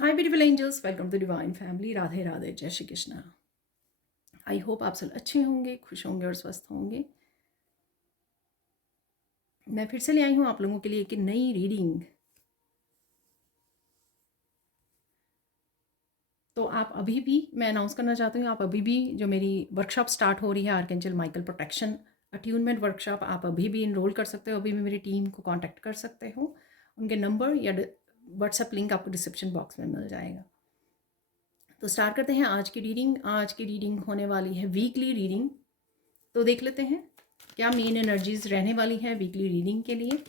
Hi beautiful angels, welcome to divine family. Radhe Radhe, जय Shri Krishna. I hope आप सब अच्छे होंगे, खुश होंगे और स्वस्थ होंगे। मैं फिर से ले आई हूँ आप लोगों के लिए एक नई रीडिंग। तो आप अभी भी, मैं अनाउंस करना चाहती हूँ, आप अभी भी जो मेरी वर्कशॉप स्टार्ट हो रही है archangel Michael protection attunement workshop, आप अभी भी इनरोल कर सकते हो। अभी भी मेरी टीम को कांटेक्ट कर सकते हो। उनके नंबर या व्हाट्सएप लिंक आपको डिस्क्रिप्शन बॉक्स में मिल जाएगा। तो स्टार्ट करते हैं आज की रीडिंग। आज की रीडिंग होने वाली है वीकली रीडिंग। तो देख लेते हैं क्या मेन एनर्जीज रहने वाली है वीकली रीडिंग के लिए,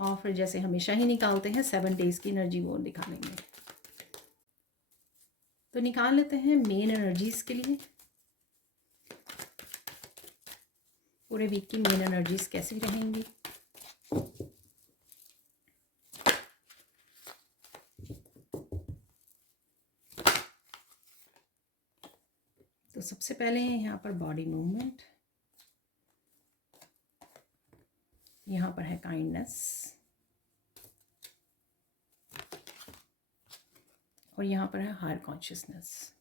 और फिर जैसे हमेशा ही निकालते हैं 7 डेज़ की एनर्जी वो निकालेंगे। तो निकाल लेते हैं मेन एनर्जीज के लिए, पूरे वीक की मेन एनर्जीज कैसी रहेंगी। तो सबसे पहले है यहाँ पर बॉडी मूवमेंट, यहाँ पर है काइंडनेस, और यहाँ पर है हायर कॉन्शियसनेस।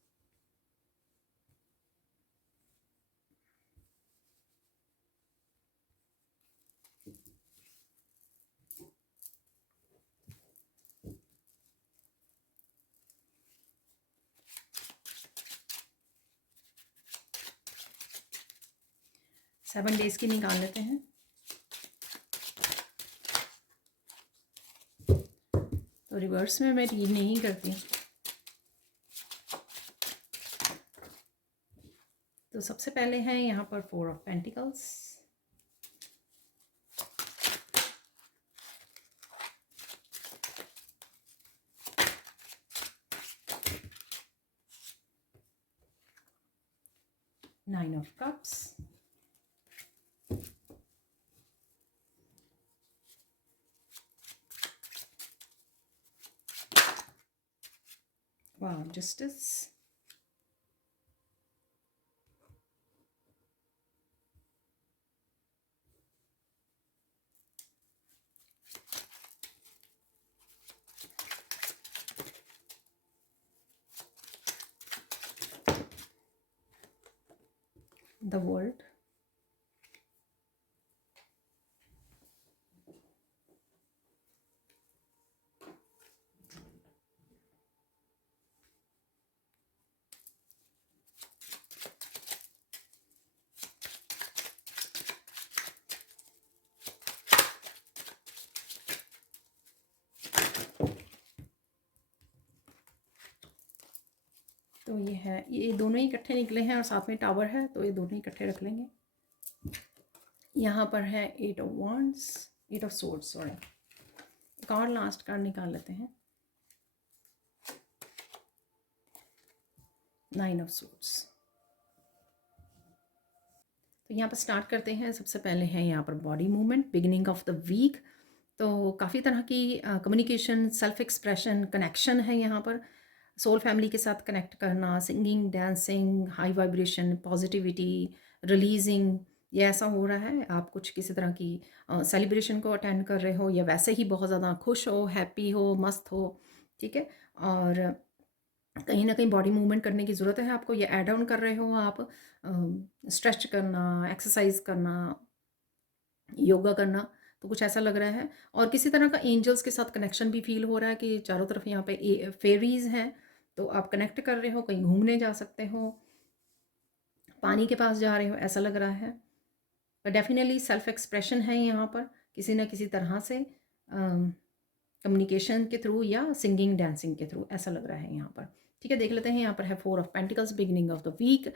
सेवन डेज़ की निकाल लेते हैं। तो रिवर्स में मैं रीड नहीं करती। तो सबसे पहले है यहाँ पर 4 of pentacles, nine of cups, wow justice, the world, तो ये है, ये दोनों ही इकट्ठे निकले हैं और साथ में टावर है, तो ये दोनों ही इकट्ठे रख लेंगे। यहाँ पर है 8 of wands, 8 of swords, sorry. एक और लास्ट कार्ड निकाल लेते हैं, 9 ऑफ सोर्ड्स। तो यहाँ पर स्टार्ट करते हैं। सबसे पहले है यहाँ पर body movement, beginning of the week. तो काफ़ी तरह की कम्युनिकेशन, सेल्फ एक्सप्रेशन, कनेक्शन है यहाँ पर। सोल फैमिली के साथ कनेक्ट करना, singing, dancing, high vibration, positivity, releasing, ये ऐसा हो रहा है। आप कुछ किसी तरह की सेलिब्रेशन को अटेंड कर रहे हो, या वैसे ही बहुत ज़्यादा खुश हो, हैप्पी हो, मस्त हो, ठीक है। और कहीं ना कहीं बॉडी मूवमेंट करने की ज़रूरत है आपको, ये ऐड ऑन कर रहे हो आप, स्ट्रेच करना, एक्सरसाइज करना, योगा करना, तो कुछ ऐसा लग रहा है। और किसी तरह का एंजल्स के साथ कनेक्शन भी फील हो रहा है कि चारों तरफ यहाँ पे फेरीज हैं, तो आप कनेक्ट कर रहे हो, कहीं घूमने जा सकते हो, पानी के पास जा रहे हो, ऐसा लग रहा है। पर डेफिनेटली सेल्फ एक्सप्रेशन है यहाँ पर, किसी न किसी तरह से कम्युनिकेशन के थ्रू या सिंगिंग डांसिंग के थ्रू, ऐसा लग रहा है यहाँ पर। ठीक है, देख लेते हैं। यहाँ पर है 4 of pentacles, beginning of the week.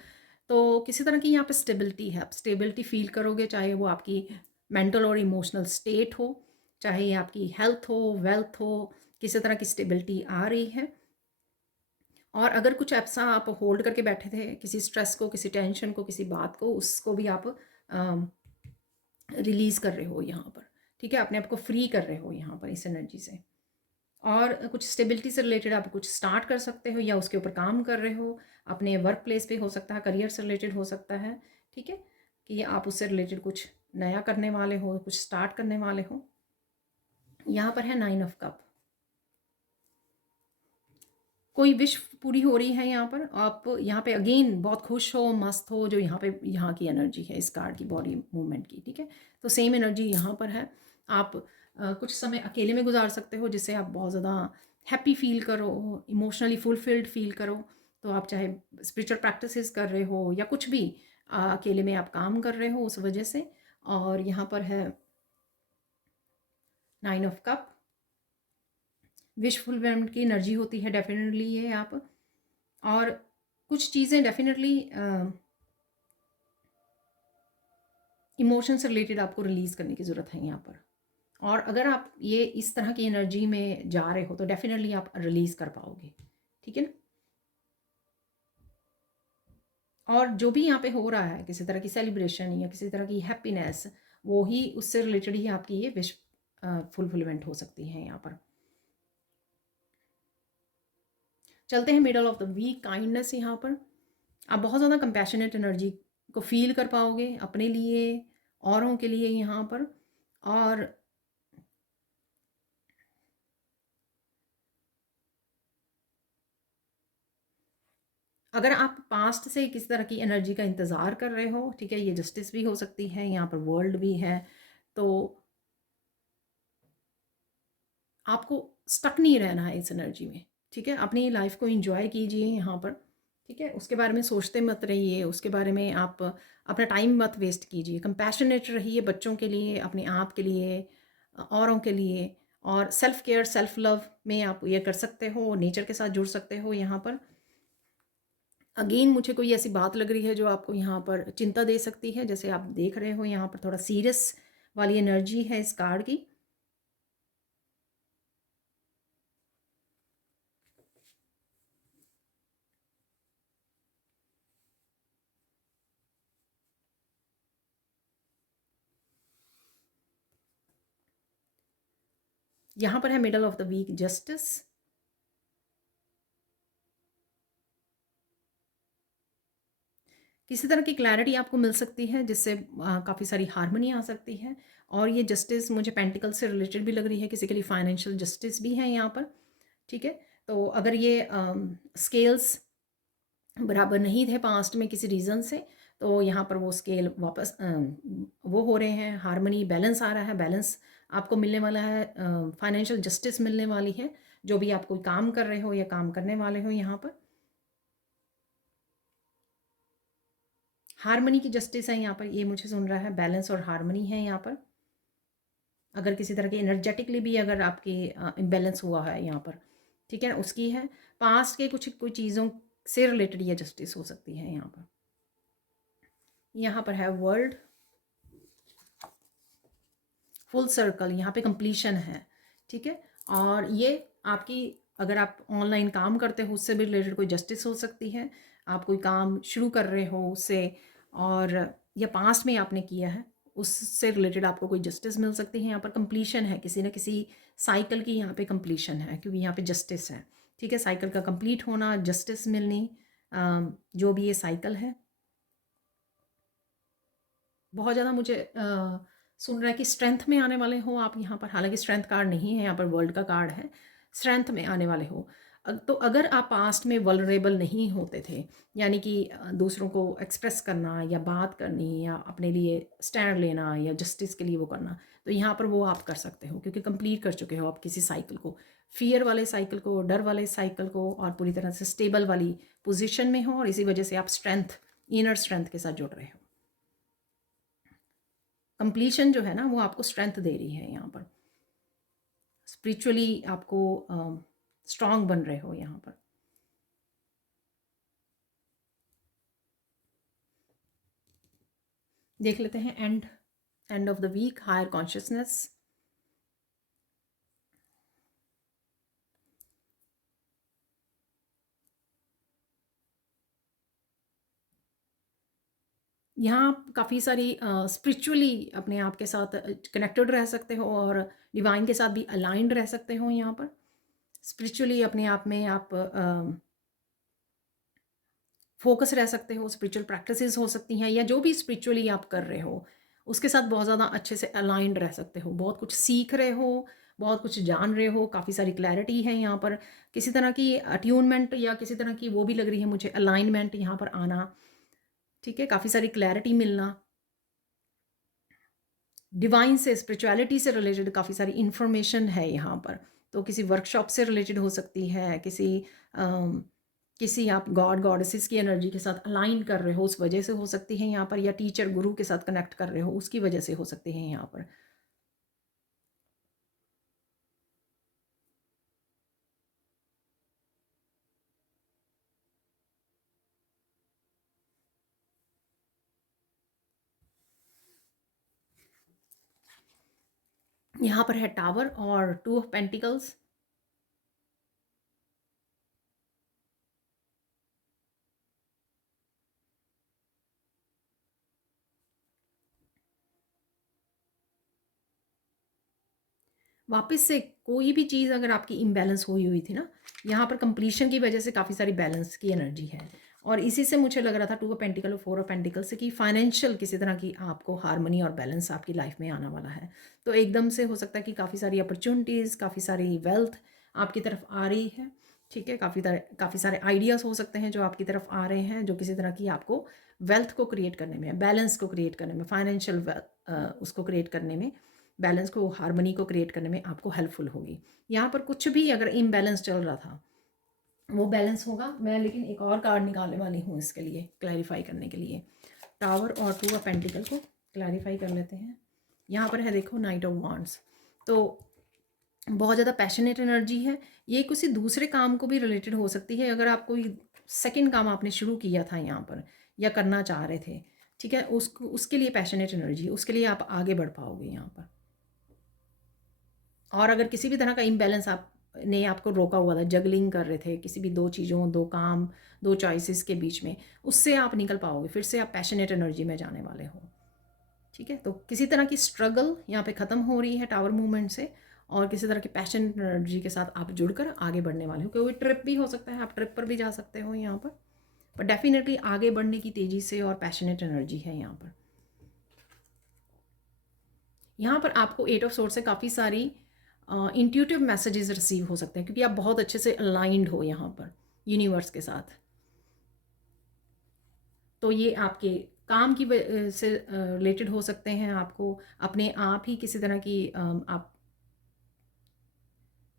तो किसी तरह की यहाँ पर स्टेबिलिटी है, आप स्टेबिलिटी फील करोगे, चाहे वो आपकी मेंटल और इमोशनल स्टेट हो, चाहे आपकी हेल्थ हो, वेल्थ हो, किसी तरह की स्टेबिलिटी आ रही है। और अगर कुछ ऐसा आप होल्ड करके बैठे थे, किसी स्ट्रेस को, किसी टेंशन को, किसी बात को, उसको भी आप रिलीज़ कर रहे हो यहाँ पर। ठीक है, अपने आप को फ्री कर रहे हो यहाँ पर इस एनर्जी से। और कुछ स्टेबिलिटी से रिलेटेड आप कुछ स्टार्ट कर सकते हो, या उसके ऊपर काम कर रहे हो, अपने वर्क प्लेस पे हो सकता है, करियर से रिलेटेड हो सकता है। ठीक है, कि आप उससे रिलेटेड कुछ नया करने वाले हो, कुछ स्टार्ट करने वाले हो। यहाँ पर है 9 ऑफ कप, कोई विश पूरी हो रही है यहाँ पर, आप यहाँ पे अगेन बहुत खुश हो, मस्त हो, जो यहाँ पे यहाँ की एनर्जी है इस कार्ड की बॉडी मूवमेंट की, ठीक है। तो सेम एनर्जी यहाँ पर है। आप कुछ समय अकेले में गुजार सकते हो जिससे आप बहुत ज़्यादा हैप्पी फील करो, इमोशनली फुलफिल्ड फील करो। तो आप चाहे स्पिरिचुअल प्रैक्टिसेस कर रहे हो या कुछ भी अकेले में आप काम कर रहे हो उस वजह से। और यहाँ पर है 9 ऑफ कप, विश फुलफिलमेंट की एनर्जी होती है डेफिनेटली ये आप। और कुछ चीज़ें डेफिनेटली इमोशन से रिलेटेड आपको रिलीज़ करने की ज़रूरत है यहाँ पर। और अगर आप ये इस तरह की एनर्जी में जा रहे हो तो डेफिनेटली आप रिलीज़ कर पाओगे, ठीक है ना। और जो भी यहाँ पे हो रहा है, किसी तरह की सेलिब्रेशन या किसी तरह की हैप्पीनेस, वो ही उससे रिलेटेड ही आपकी ये विश फुलफिलमेंट हो सकती है यहाँ पर। चलते हैं middle of the week, kindness. यहाँ पर आप बहुत ज़्यादा कंपैशनेट एनर्जी को फील कर पाओगे अपने लिए, औरों के लिए यहाँ पर। और अगर आप पास्ट से किस तरह की एनर्जी का इंतज़ार कर रहे हो, ठीक है, ये जस्टिस भी हो सकती है, यहाँ पर वर्ल्ड भी है। तो आपको स्टक नहीं रहना है इस एनर्जी में, ठीक है। अपनी लाइफ को एंजॉय कीजिए यहाँ पर, ठीक है। उसके बारे में सोचते मत रहिए, उसके बारे में आप अपना टाइम मत वेस्ट कीजिए। कंपैशनेट रहिए बच्चों के लिए, अपने आप के लिए, औरों के लिए। और सेल्फ केयर, सेल्फ लव में आप ये कर सकते हो, नेचर के साथ जुड़ सकते हो यहाँ पर। अगेन मुझे कोई ऐसी बात लग रही है जो आपको यहाँ पर चिंता दे सकती है। जैसे आप देख रहे हो यहाँ पर थोड़ा सीरियस वाली एनर्जी है इस कार्ड की। यहाँ पर है middle of the week, justice. किसी तरह की क्लैरिटी आपको मिल सकती है जिससे काफ़ी सारी हार्मनी आ सकती है। और ये जस्टिस मुझे पेंटिकल से रिलेटेड भी लग रही है, किसी के लिए फाइनेंशियल जस्टिस भी है यहाँ पर, ठीक है। तो अगर ये स्केल्स बराबर नहीं थे पास्ट में किसी रीज़न से, तो यहाँ पर वो स्केल वापस वो हो रहे हैं, हार्मनी, बैलेंस आ रहा है, बैलेंस आपको मिलने वाला है, फाइनेंशियल जस्टिस मिलने वाली है। जो भी आप कोई काम कर रहे हो या काम करने वाले हो, यहाँ पर हार्मनी की जस्टिस है यहाँ पर, ये मुझे सुन रहा है, बैलेंस और हार्मनी है यहाँ पर। अगर किसी तरह की एनर्जेटिकली भी अगर आपकी इम्बेलेंस हुआ है यहाँ पर, ठीक है, उसकी है। पास्ट के कुछ कोई चीज़ों से रिलेटेड ये जस्टिस हो सकती है यहाँ पर। यहाँ पर है वर्ल्ड, फुल सर्कल, यहाँ पे कंप्लीशन है, ठीक है। और ये आपकी, अगर आप ऑनलाइन काम करते हो उससे भी रिलेटेड कोई जस्टिस हो सकती है। आप कोई काम शुरू कर रहे हो उससे, और या पास्ट में आपने किया है उससे रिलेटेड आपको कोई जस्टिस मिल सकती है। यहाँ पर कंप्लीशन है, किसी न किसी साइकिल की यहाँ पे कंप्लीशन है, क्योंकि यहाँ पे जस्टिस है, ठीक है। साइकिल का कंप्लीट होना, जस्टिस मिलनी, जो भी ये साइकिल है। बहुत ज़्यादा मुझे सुन रहा है कि स्ट्रेंथ में आने वाले हो आप यहाँ पर। हालांकि स्ट्रेंथ कार्ड नहीं है यहाँ पर, वर्ल्ड का कार्ड है। स्ट्रेंथ में आने वाले हो। तो अगर आप पास्ट में वल्नरेबल नहीं होते थे, यानी कि दूसरों को एक्सप्रेस करना या बात करनी या अपने लिए स्टैंड लेना या जस्टिस के लिए वो करना, तो यहाँ पर वो आप कर सकते हो, क्योंकि कंप्लीट कर चुके हो आप किसी साइकिल को, फियर वाले साइकिल को, डर वाले साइकिल को, और पूरी तरह से स्टेबल वाली पोजिशन में हो। और इसी वजह से आप स्ट्रेंथ, इनर स्ट्रेंथ के साथ जुड़ रहे हो। कंप्लीशन जो है ना, वो आपको स्ट्रेंथ दे रही है यहाँ पर। स्पिरिचुअली आपको स्ट्रांग बन रहे हो यहाँ पर। देख लेते हैं end of the week, higher consciousness. यहाँ आप काफ़ी सारी स्पिरिचुअली अपने आप के साथ कनेक्टेड रह सकते हो और डिवाइन के साथ भी अलाइंड रह सकते हो। यहाँ पर स्पिरिचुअली अपने आप में आप फोकस रह सकते हो। स्पिरिचुअल प्रैक्टिसेस हो सकती हैं, या जो भी स्पिरिचुअली आप कर रहे हो उसके साथ बहुत ज़्यादा अच्छे से अलाइंड रह सकते हो। बहुत कुछ सीख रहे हो, बहुत कुछ जान रहे हो, काफ़ी सारी क्लैरिटी है यहाँ पर, किसी तरह की अट्यूनमेंट या किसी तरह की वो भी लग रही है मुझे, अलाइनमेंट यहाँ पर आना, ठीक है, काफ़ी सारी क्लैरिटी मिलना, डिवाइन से, स्पिरिचुअलिटी से रिलेटेड काफ़ी सारी इन्फॉर्मेशन है यहाँ पर। तो किसी वर्कशॉप से रिलेटेड हो सकती है, अम, किसी आप गॉड गॉडेसेस की एनर्जी के साथ अलाइन कर रहे हो उस वजह से हो सकती है यहाँ पर, या टीचर गुरु के साथ कनेक्ट कर रहे हो उसकी वजह से हो सकती है यहाँ पर। यहाँ पर है टावर और टू ऑफ पेंटिकल्स। वापस से कोई भी चीज़ अगर आपकी इम्बैलेंस हुई हुई थी ना, यहाँ पर कंप्लीशन की वजह से काफ़ी सारी बैलेंस की एनर्जी है, और इसी से मुझे लग रहा था टू ऑफ पेंटिकल और फोर ऑफ पेंटिकल से कि फाइनेंशियल किसी तरह की आपको हारमनी और बैलेंस आपकी लाइफ में आने वाला है। तो एकदम से हो सकता है कि काफ़ी सारी अपॉर्चुनिटीज़, काफ़ी सारी वेल्थ आपकी तरफ आ रही है, ठीक है, काफ़ी सारे आइडियाज़ हो सकते हैं जो आपकी तरफ आ रहे हैं, जो किसी तरह की आपको वेल्थ को क्रिएट करने में, बैलेंस को क्रिएट करने में, फाइनेंशियल उसको क्रिएट करने में, बैलेंस को, हार्मनी को क्रिएट करने में आपको हेल्पफुल होगी। यहाँ पर कुछ भी अगर इम्बैलेंस चल रहा था वो बैलेंस होगा। मैं लेकिन एक और कार्ड निकालने वाली हूँ इसके लिए, क्लैरिफाई करने के लिए। टावर और टू ऑफ पेंटिकल को क्लैरिफाई कर लेते हैं। यहाँ पर है देखो नाइट ऑफ वांड्स, तो बहुत ज़्यादा पैशनेट एनर्जी है। ये किसी दूसरे काम को भी रिलेटेड हो सकती है, अगर आप कोई सेकंड काम आपने शुरू किया था यहाँ पर या करना चाह रहे थे, ठीक है, उसके लिए पैशनेट एनर्जी है, उसके लिए आप आगे बढ़ पाओगे यहाँ पर। और अगर किसी भी तरह का इम्बैलेंस आपने आपको रोका हुआ था, जगलिंग कर रहे थे किसी भी दो चीज़ों, दो काम, दो चॉइसेस के बीच में, उससे आप निकल पाओगे, फिर से आप पैशनेट एनर्जी में जाने वाले हो, ठीक है। तो किसी तरह की स्ट्रगल यहाँ पे ख़त्म हो रही है टावर मूवमेंट से, और किसी तरह की पैशनेट एनर्जी के साथ आप जुड़कर आगे बढ़ने वाले हो। कोई ट्रिप भी हो सकता है, आप ट्रिप पर भी जा सकते हो यहाँ पर डेफिनेटली आगे बढ़ने की तेज़ी से और पैशनेट एनर्जी है यहाँ पर। यहाँ पर आपको एट ऑफ सोर्स से काफ़ी सारी इंट्यूटिव मैसेजेस रिसीव हो सकते हैं, क्योंकि आप बहुत अच्छे से अलाइंड हो यहाँ पर यूनिवर्स के साथ। तो ये आपके काम की से रिलेटेड हो सकते हैं, आपको अपने आप ही किसी तरह की आप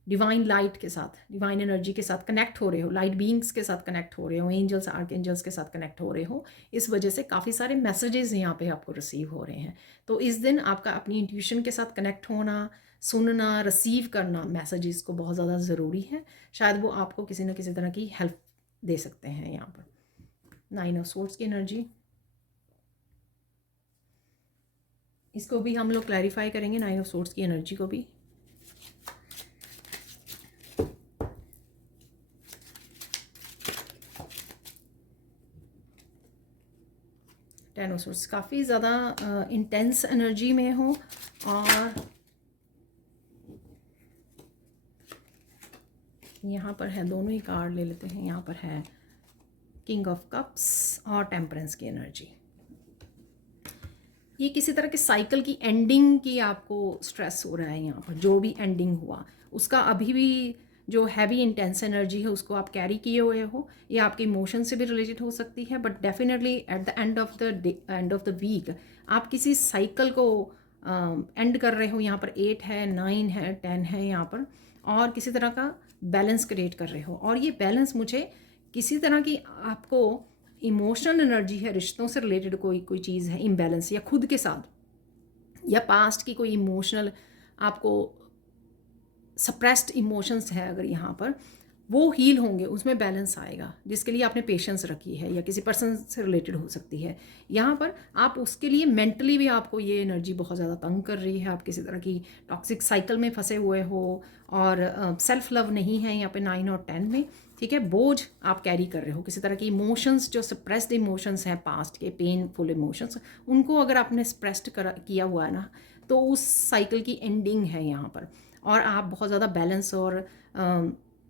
डिवाइन लाइट के साथ, डिवाइन एनर्जी के साथ कनेक्ट हो रहे हो, लाइट बीइंग्स के साथ कनेक्ट हो रहे हो, एंजल्स आर्क एंजल्स के साथ कनेक्ट हो रहे हो। इस वजह से काफ़ी सारे मैसेजेस यहाँ पे आपको रिसीव हो रहे हैं। तो इस दिन आपका अपनी इंट्यूशन के साथ कनेक्ट होना, सुनना, रिसीव करना मैसेजेस को बहुत ज़्यादा ज़रूरी है। शायद वो आपको किसी न किसी तरह की हेल्प दे सकते हैं यहाँ पर। नाइन ऑफ सोर्ड्स की एनर्जी, इसको भी हम लोग क्लैरिफाई करेंगे, नाइन ऑफ सोर्ड्स की एनर्जी को भी। टेन ऑफ सोर्ड्स काफ़ी ज़्यादा इंटेंस एनर्जी में हो, और यहाँ पर है, दोनों ही कार्ड ले लेते हैं। यहाँ पर है किंग ऑफ कप्स और टेम्परेंस की एनर्जी। ये किसी तरह के साइकिल की एंडिंग की आपको स्ट्रेस हो रहा है यहाँ पर, जो भी एंडिंग हुआ उसका अभी भी जो हैवी इंटेंस एनर्जी है उसको आप कैरी किए हुए हो। ये आपके इमोशन से भी रिलेटेड हो सकती है, but definitely at the end of the week आप किसी साइकिल को एंड कर रहे हो। यहाँ पर 8 है, 9 है, 10 है यहाँ पर, और किसी तरह का बैलेंस क्रिएट कर रहे हो। और ये बैलेंस मुझे किसी तरह की आपको इमोशनल एनर्जी है, रिश्तों से रिलेटेड कोई कोई चीज़ है इम्बैलेंस, या खुद के साथ, या पास्ट की कोई इमोशनल आपको सप्रेस्ड इमोशंस है अगर यहाँ पर, वो हील होंगे, उसमें बैलेंस आएगा, जिसके लिए आपने पेशेंस रखी है, या किसी पर्सन से रिलेटेड हो सकती है यहाँ पर। आप उसके लिए मेंटली भी आपको ये एनर्जी बहुत ज़्यादा तंग कर रही है, आप किसी तरह की टॉक्सिक साइकिल में फंसे हुए हो, और सेल्फ लव नहीं है यहाँ पे 9 और 10 में, ठीक है। बोझ आप कैरी कर रहे हो, किसी तरह के इमोशंस जो सप्रेस्ड इमोशंस हैं, पास्ट के पेनफुल इमोशंस, उनको अगर आपने सप्रेस्ड किया हुआ है ना, तो उस साइकिल की एंडिंग है यहाँ पर, और आप बहुत ज़्यादा बैलेंस और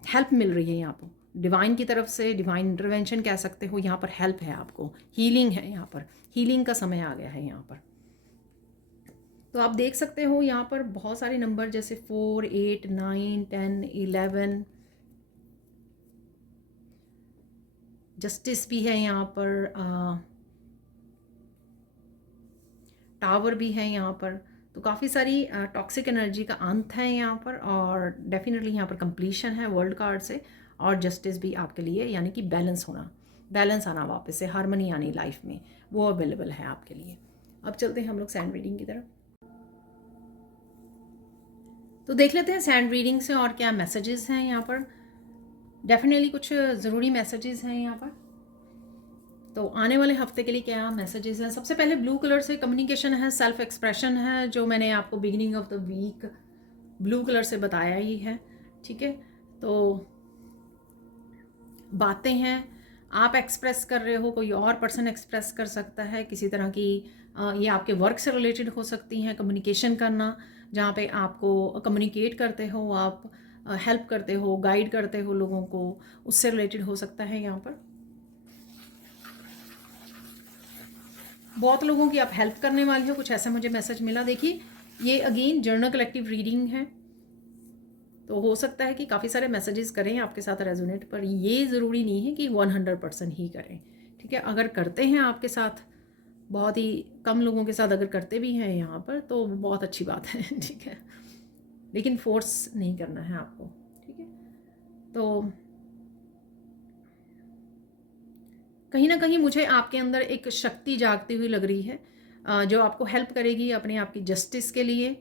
हेल्प मिल रही है यहाँ पर डिवाइन की तरफ से, डिवाइन इंटरवेंशन कह सकते हो। यहाँ पर हेल्प है, आपको हीलिंग है, यहाँ पर हीलिंग का समय आ गया है यहाँ पर। तो आप देख सकते हो यहाँ पर बहुत सारे नंबर जैसे 4, 8, 9, 10, 11, जस्टिस भी है यहाँ पर, टावर भी है यहाँ पर। तो काफ़ी सारी टॉक्सिक एनर्जी का अंत है यहाँ पर, और डेफिनेटली यहाँ पर कंप्लीशन है वर्ल्ड कार्ड से, और जस्टिस भी आपके लिए, यानी कि बैलेंस होना, बैलेंस आना वापस से, हारमनी आनी लाइफ में, वो अवेलेबल है आपके लिए। अब चलते हैं हम लोग सैंड रीडिंग की तरफ। तो देख लेते हैं सैंड रीडिंग से और क्या मैसेजेस हैं यहाँ पर। डेफिनेटली कुछ ज़रूरी मैसेजेस हैं यहाँ पर। तो आने वाले हफ्ते के लिए क्या मैसेजेस हैं। सबसे पहले ब्लू कलर से कम्युनिकेशन है, सेल्फ एक्सप्रेशन है, जो मैंने आपको beginning of the week blue colour से बताया ही है। ठीक है, तो बातें हैं, आप एक्सप्रेस कर रहे हो, कोई और पर्सन एक्सप्रेस कर सकता है, किसी तरह की ये आपके वर्क से रिलेटेड हो सकती हैं, कम्युनिकेशन करना, जहाँ पे आपको कम्युनिकेट करते हो, आप हेल्प करते हो, गाइड करते हो लोगों को, उससे रिलेटेड हो सकता है यहाँ पर। बहुत लोगों की आप हेल्प करने वाले हो, कुछ ऐसा मुझे मैसेज मिला। देखिए ये अगेन जर्नल कलेक्टिव रीडिंग है, तो हो सकता है कि काफ़ी सारे मैसेजेस करें आपके साथ रेजोनेट, पर ये ज़रूरी नहीं है कि 100% ही करें। ठीक है, अगर करते हैं आपके साथ, बहुत ही कम लोगों के साथ अगर करते भी हैं यहाँ पर, तो बहुत अच्छी बात है। ठीक है, लेकिन फोर्स नहीं करना है आपको। ठीक है, तो कहीं ना कहीं मुझे आपके अंदर एक शक्ति जागती हुई लग रही है, जो आपको हेल्प करेगी अपने आप की जस्टिस के लिए,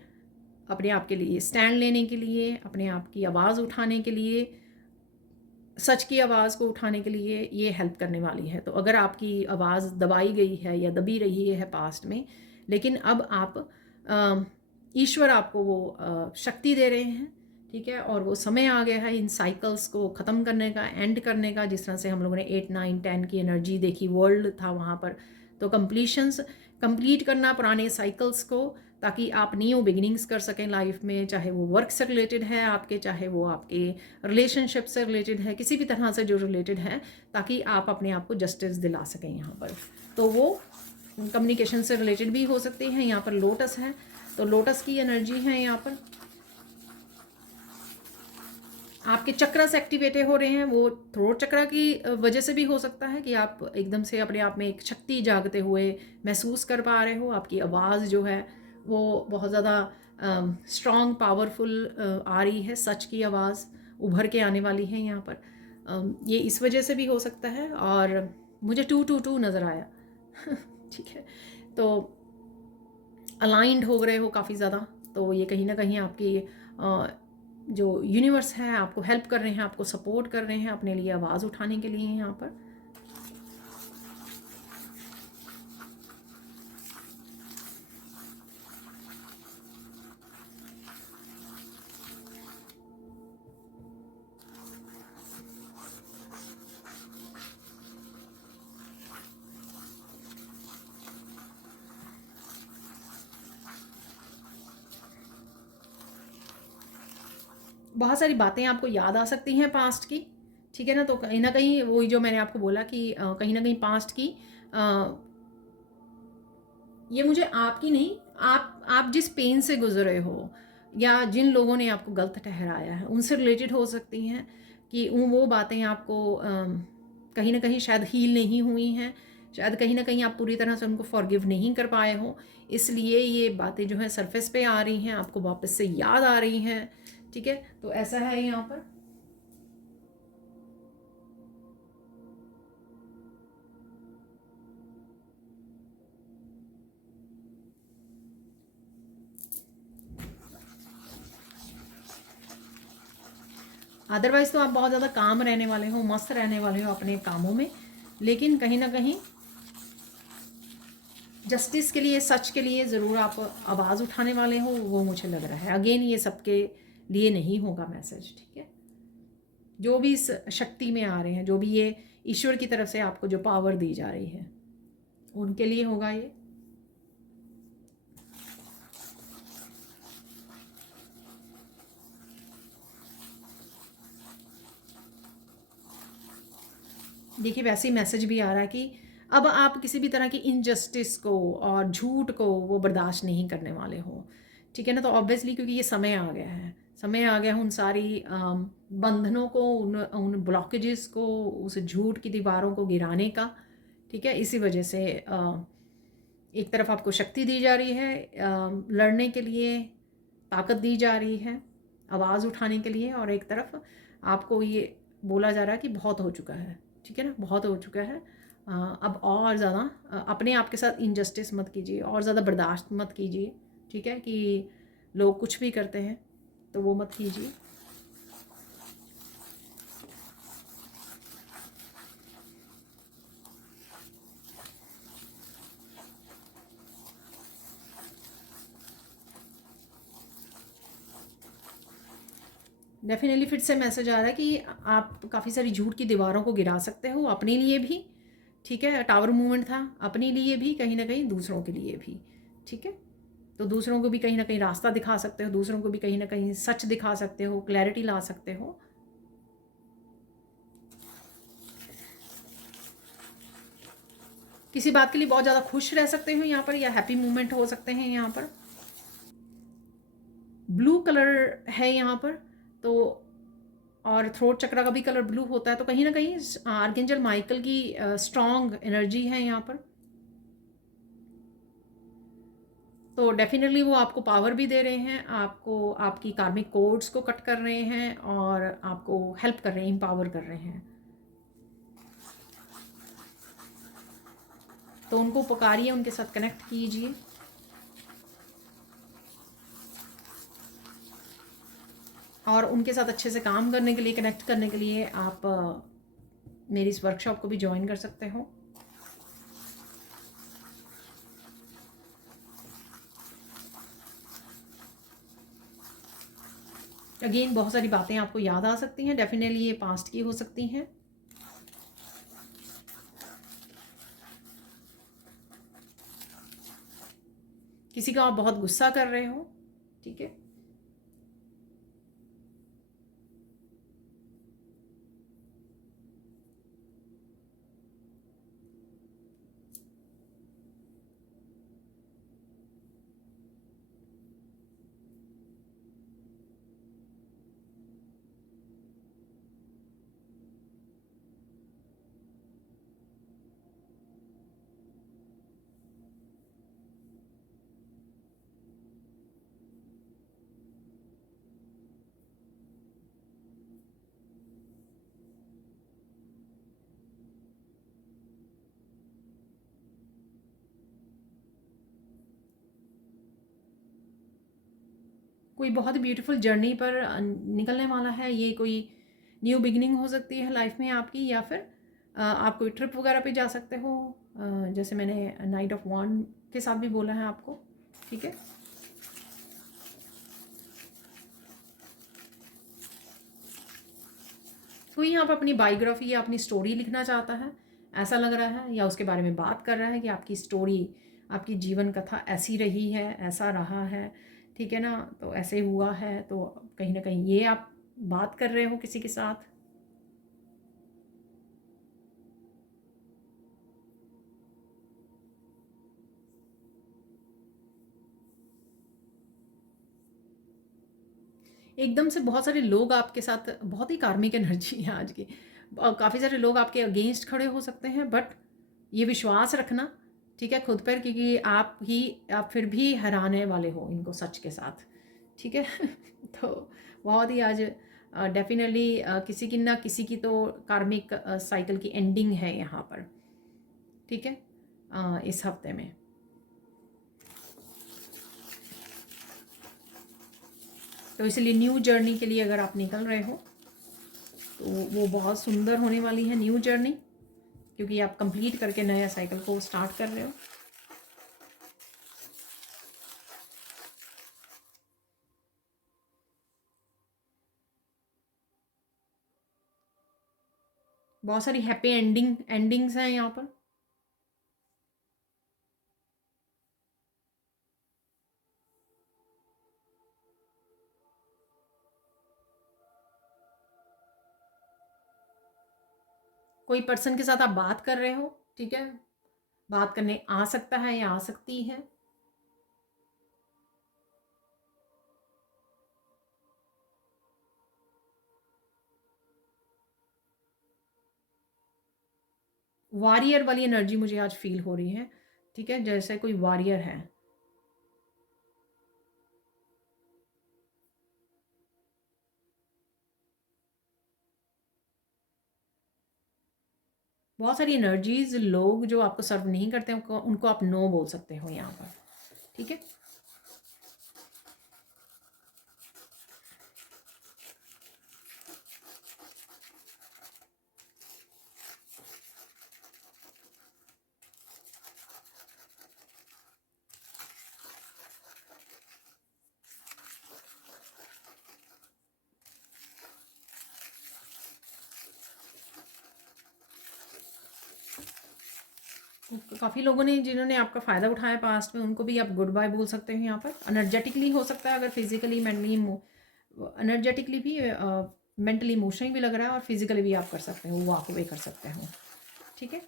अपने आप के लिए स्टैंड लेने के लिए, अपने आप की आवाज़ उठाने के लिए, सच की आवाज़ को उठाने के लिए ये हेल्प करने वाली है। तो अगर आपकी आवाज़ दबाई गई है या दबी रही है पास्ट में, लेकिन अब आप ईश्वर आपको वो शक्ति दे रहे हैं। ठीक है, और वो समय आ गया है इन साइकिल्स को ख़त्म करने का, एंड करने का। जिस तरह से हम लोगों ने 8, 9, 10 की एनर्जी देखी, वर्ल्ड था वहाँ पर, तो कंप्लीशंस, कंप्लीट करना पुराने साइकिल्स को, ताकि आप न्यू बिगिनिंग्स कर सकें लाइफ में, चाहे वो वर्क से रिलेटेड है आपके, चाहे वो आपके रिलेशनशिप से रिलेटेड है, किसी भी तरह से जो रिलेटेड है, ताकि आप अपने आप को जस्टिस दिला सकें यहाँ पर। तो वो कम्युनिकेशन से रिलेटेड भी हो सकती है। यहाँ पर लोटस है, तो लोटस की एनर्जी है यहाँ पर, आपके चक्रस एक्टिवेटेड हो रहे हैं। वो थ्रोट चक्र की वजह से भी हो सकता है कि आप एकदम से अपने आप में एक शक्ति जागते हुए महसूस कर पा रहे हो, आपकी आवाज़ जो है वो बहुत ज़्यादा स्ट्रॉन्ग, पावरफुल आ रही है, सच की आवाज़ उभर के आने वाली है यहाँ पर। ये इस वजह से भी हो सकता है, और मुझे 222 नज़र आया। ठीक है, तो अलाइंड हो रहे हो काफ़ी ज़्यादा, तो ये कहीं ना कहीं आपकी जो यूनिवर्स है आपको हेल्प कर रहे हैं, आपको सपोर्ट कर रहे हैं अपने लिए आवाज़ उठाने के लिए यहाँ पर। बहुत सारी बातें आपको याद आ सकती हैं पास्ट की। ठीक है ना कहीं वही जो मैंने आपको बोला कि कहीं ना कहीं पास्ट की ये मुझे आपकी नहीं, आप जिस पेन से गुजरे हो, या जिन लोगों ने आपको गलत ठहराया है, उनसे रिलेटेड हो सकती हैं कि वो बातें आपको कहीं ना कहीं शायद हील नहीं हुई हैं, शायद कहीं ना कहीं आप पूरी तरह से उनको फॉरगिव नहीं कर पाए हो, इसलिए ये बातें जो हैं सरफेस पे आ रही हैं, आपको वापस से याद आ रही हैं। ठीक है, तो ऐसा है यहाँ पर। अदरवाइज तो आप बहुत ज़्यादा काम रहने वाले हो, मस्त रहने वाले हो अपने कामों में, लेकिन कहीं ना कहीं जस्टिस के लिए, सच के लिए ज़रूर आप आवाज़ उठाने वाले हो, वो मुझे लग रहा है। अगेन ये सबके लिए नहीं होगा मैसेज। ठीक है, जो भी इस शक्ति में आ रहे हैं, जो भी ये ईश्वर की तरफ से आपको जो पावर दी जा रही है, उनके लिए होगा ये। देखिए वैसे ही मैसेज भी आ रहा है कि अब आप किसी भी तरह की इनजस्टिस को और झूठ को वो बर्दाश्त नहीं करने वाले हो, ठीक है ना। तो ऑब्वियसली क्योंकि ये समय आ गया है, समय आ गया है उन सारी बंधनों को, उन उन ब्लॉकेजेस को, उस झूठ की दीवारों को गिराने का, ठीक है। इसी वजह से एक तरफ आपको शक्ति दी जा रही है, लड़ने के लिए ताकत दी जा रही है, आवाज़ उठाने के लिए, और एक तरफ आपको ये बोला जा रहा है कि बहुत हो चुका है, ठीक है ना, बहुत हो चुका है। अब और ज़्यादा अपने आप के साथ इनजस्टिस मत कीजिए, और ज़्यादा बर्दाश्त मत कीजिए, ठीक है, कि लोग कुछ भी करते हैं तो वो मत कीजिए। डेफिनेटली फिर से मैसेज आ रहा है कि आप काफ़ी सारी झूठ की दीवारों को गिरा सकते हो, अपने लिए भी, ठीक है। टावर मूवमेंट था, अपने लिए भी कहीं ना कहीं, दूसरों के लिए भी, ठीक है। तो दूसरों को भी कहीं ना कहीं रास्ता दिखा सकते हो, दूसरों को भी कहीं ना कहीं सच दिखा सकते हो, क्लैरिटी ला सकते हो। किसी बात के लिए बहुत ज़्यादा खुश रह सकते हो यहाँ पर, या हैप्पी मोमेंट हो सकते हैं यहाँ पर। ब्लू कलर है यहाँ पर, तो और थ्रोट चक्रा का भी कलर ब्लू होता है, तो कहीं ना कहीं आर्कएंजल माइकल की स्ट्रॉन्ग एनर्जी है यहाँ पर। तो डेफिनेटली वो आपको पावर भी दे रहे हैं, आपको आपकी कार्मिक कोड्स को कट कर रहे हैं, और आपको हेल्प कर रहे हैं, एम्पावर कर रहे हैं। तो उनको पुकारिए, उनके साथ कनेक्ट कीजिए। और उनके साथ अच्छे से काम करने के लिए, कनेक्ट करने के लिए आप मेरी इस वर्कशॉप को भी ज्वाइन कर सकते हो। अगेन बहुत सारी बातें आपको याद आ सकती हैं, डेफिनेटली ये पास्ट की हो सकती हैं। किसी का आप बहुत गुस्सा कर रहे हो, ठीक है। कोई बहुत ही ब्यूटीफुल जर्नी पर निकलने वाला है, ये कोई न्यू बिगिनिंग हो सकती है लाइफ में आपकी, या फिर आप कोई ट्रिप वगैरह पे जा सकते हो, जैसे मैंने नाइट ऑफ वॉन्ड के साथ भी बोला है आपको, ठीक है। कोई यहाँ पर अपनी बायोग्राफी या अपनी स्टोरी लिखना चाहता है, ऐसा लग रहा है, या उसके बारे में बात कर रहा है कि आपकी स्टोरी, आपकी जीवन कथा ऐसी रही है, ऐसा रहा है, ठीक है ना, तो ऐसे हुआ है, तो कहीं ना कहीं ये आप बात कर रहे हो किसी के साथ। एकदम से बहुत सारे लोग आपके साथ, बहुत ही कार्मिक एनर्जी है आज की, काफ़ी सारे लोग आपके अगेंस्ट खड़े हो सकते हैं, बट ये विश्वास रखना, ठीक है, खुद पर, क्योंकि आप फिर भी हराने वाले हो इनको सच के साथ, ठीक है। तो बहुत ही आज डेफिनेटली किसी की ना किसी की तो कार्मिक साइकिल की एंडिंग है यहाँ पर, ठीक है, इस हफ्ते में। तो इसलिए न्यू जर्नी के लिए अगर आप निकल रहे हो तो वो बहुत सुंदर होने वाली है न्यू जर्नी, क्योंकि आप कंप्लीट करके नया साइकिल को स्टार्ट कर रहे हो। बहुत सारी हैप्पी एंडिंग्स हैं यहाँ पर। कोई पर्सन के साथ आप बात कर रहे हो, ठीक है, बात करने आ सकता है या आ सकती है। वॉरियर वाली एनर्जी मुझे आज फ़ील हो रही है, ठीक है? जैसे कोई वॉरियर है। बहुत सारी एनर्जीज़ लोग जो आपको सर्व नहीं करते हैं, उनको उनको आप नो बोल सकते हो यहाँ पर, ठीक है? काफ़ी लोगों ने जिन्होंने आपका फ़ायदा उठाया पास्ट में, उनको भी आप गुड बाय बोल सकते हो यहाँ पर। एनर्जेटिकली हो सकता है, अगर फिज़िकली, मेंटली, एनर्जेटिकली भी, मेंटली, इमोशनली भी लग रहा है, और फिज़िकली भी आप कर सकते हो, वॉक अवे कर सकते हो, ठीक है?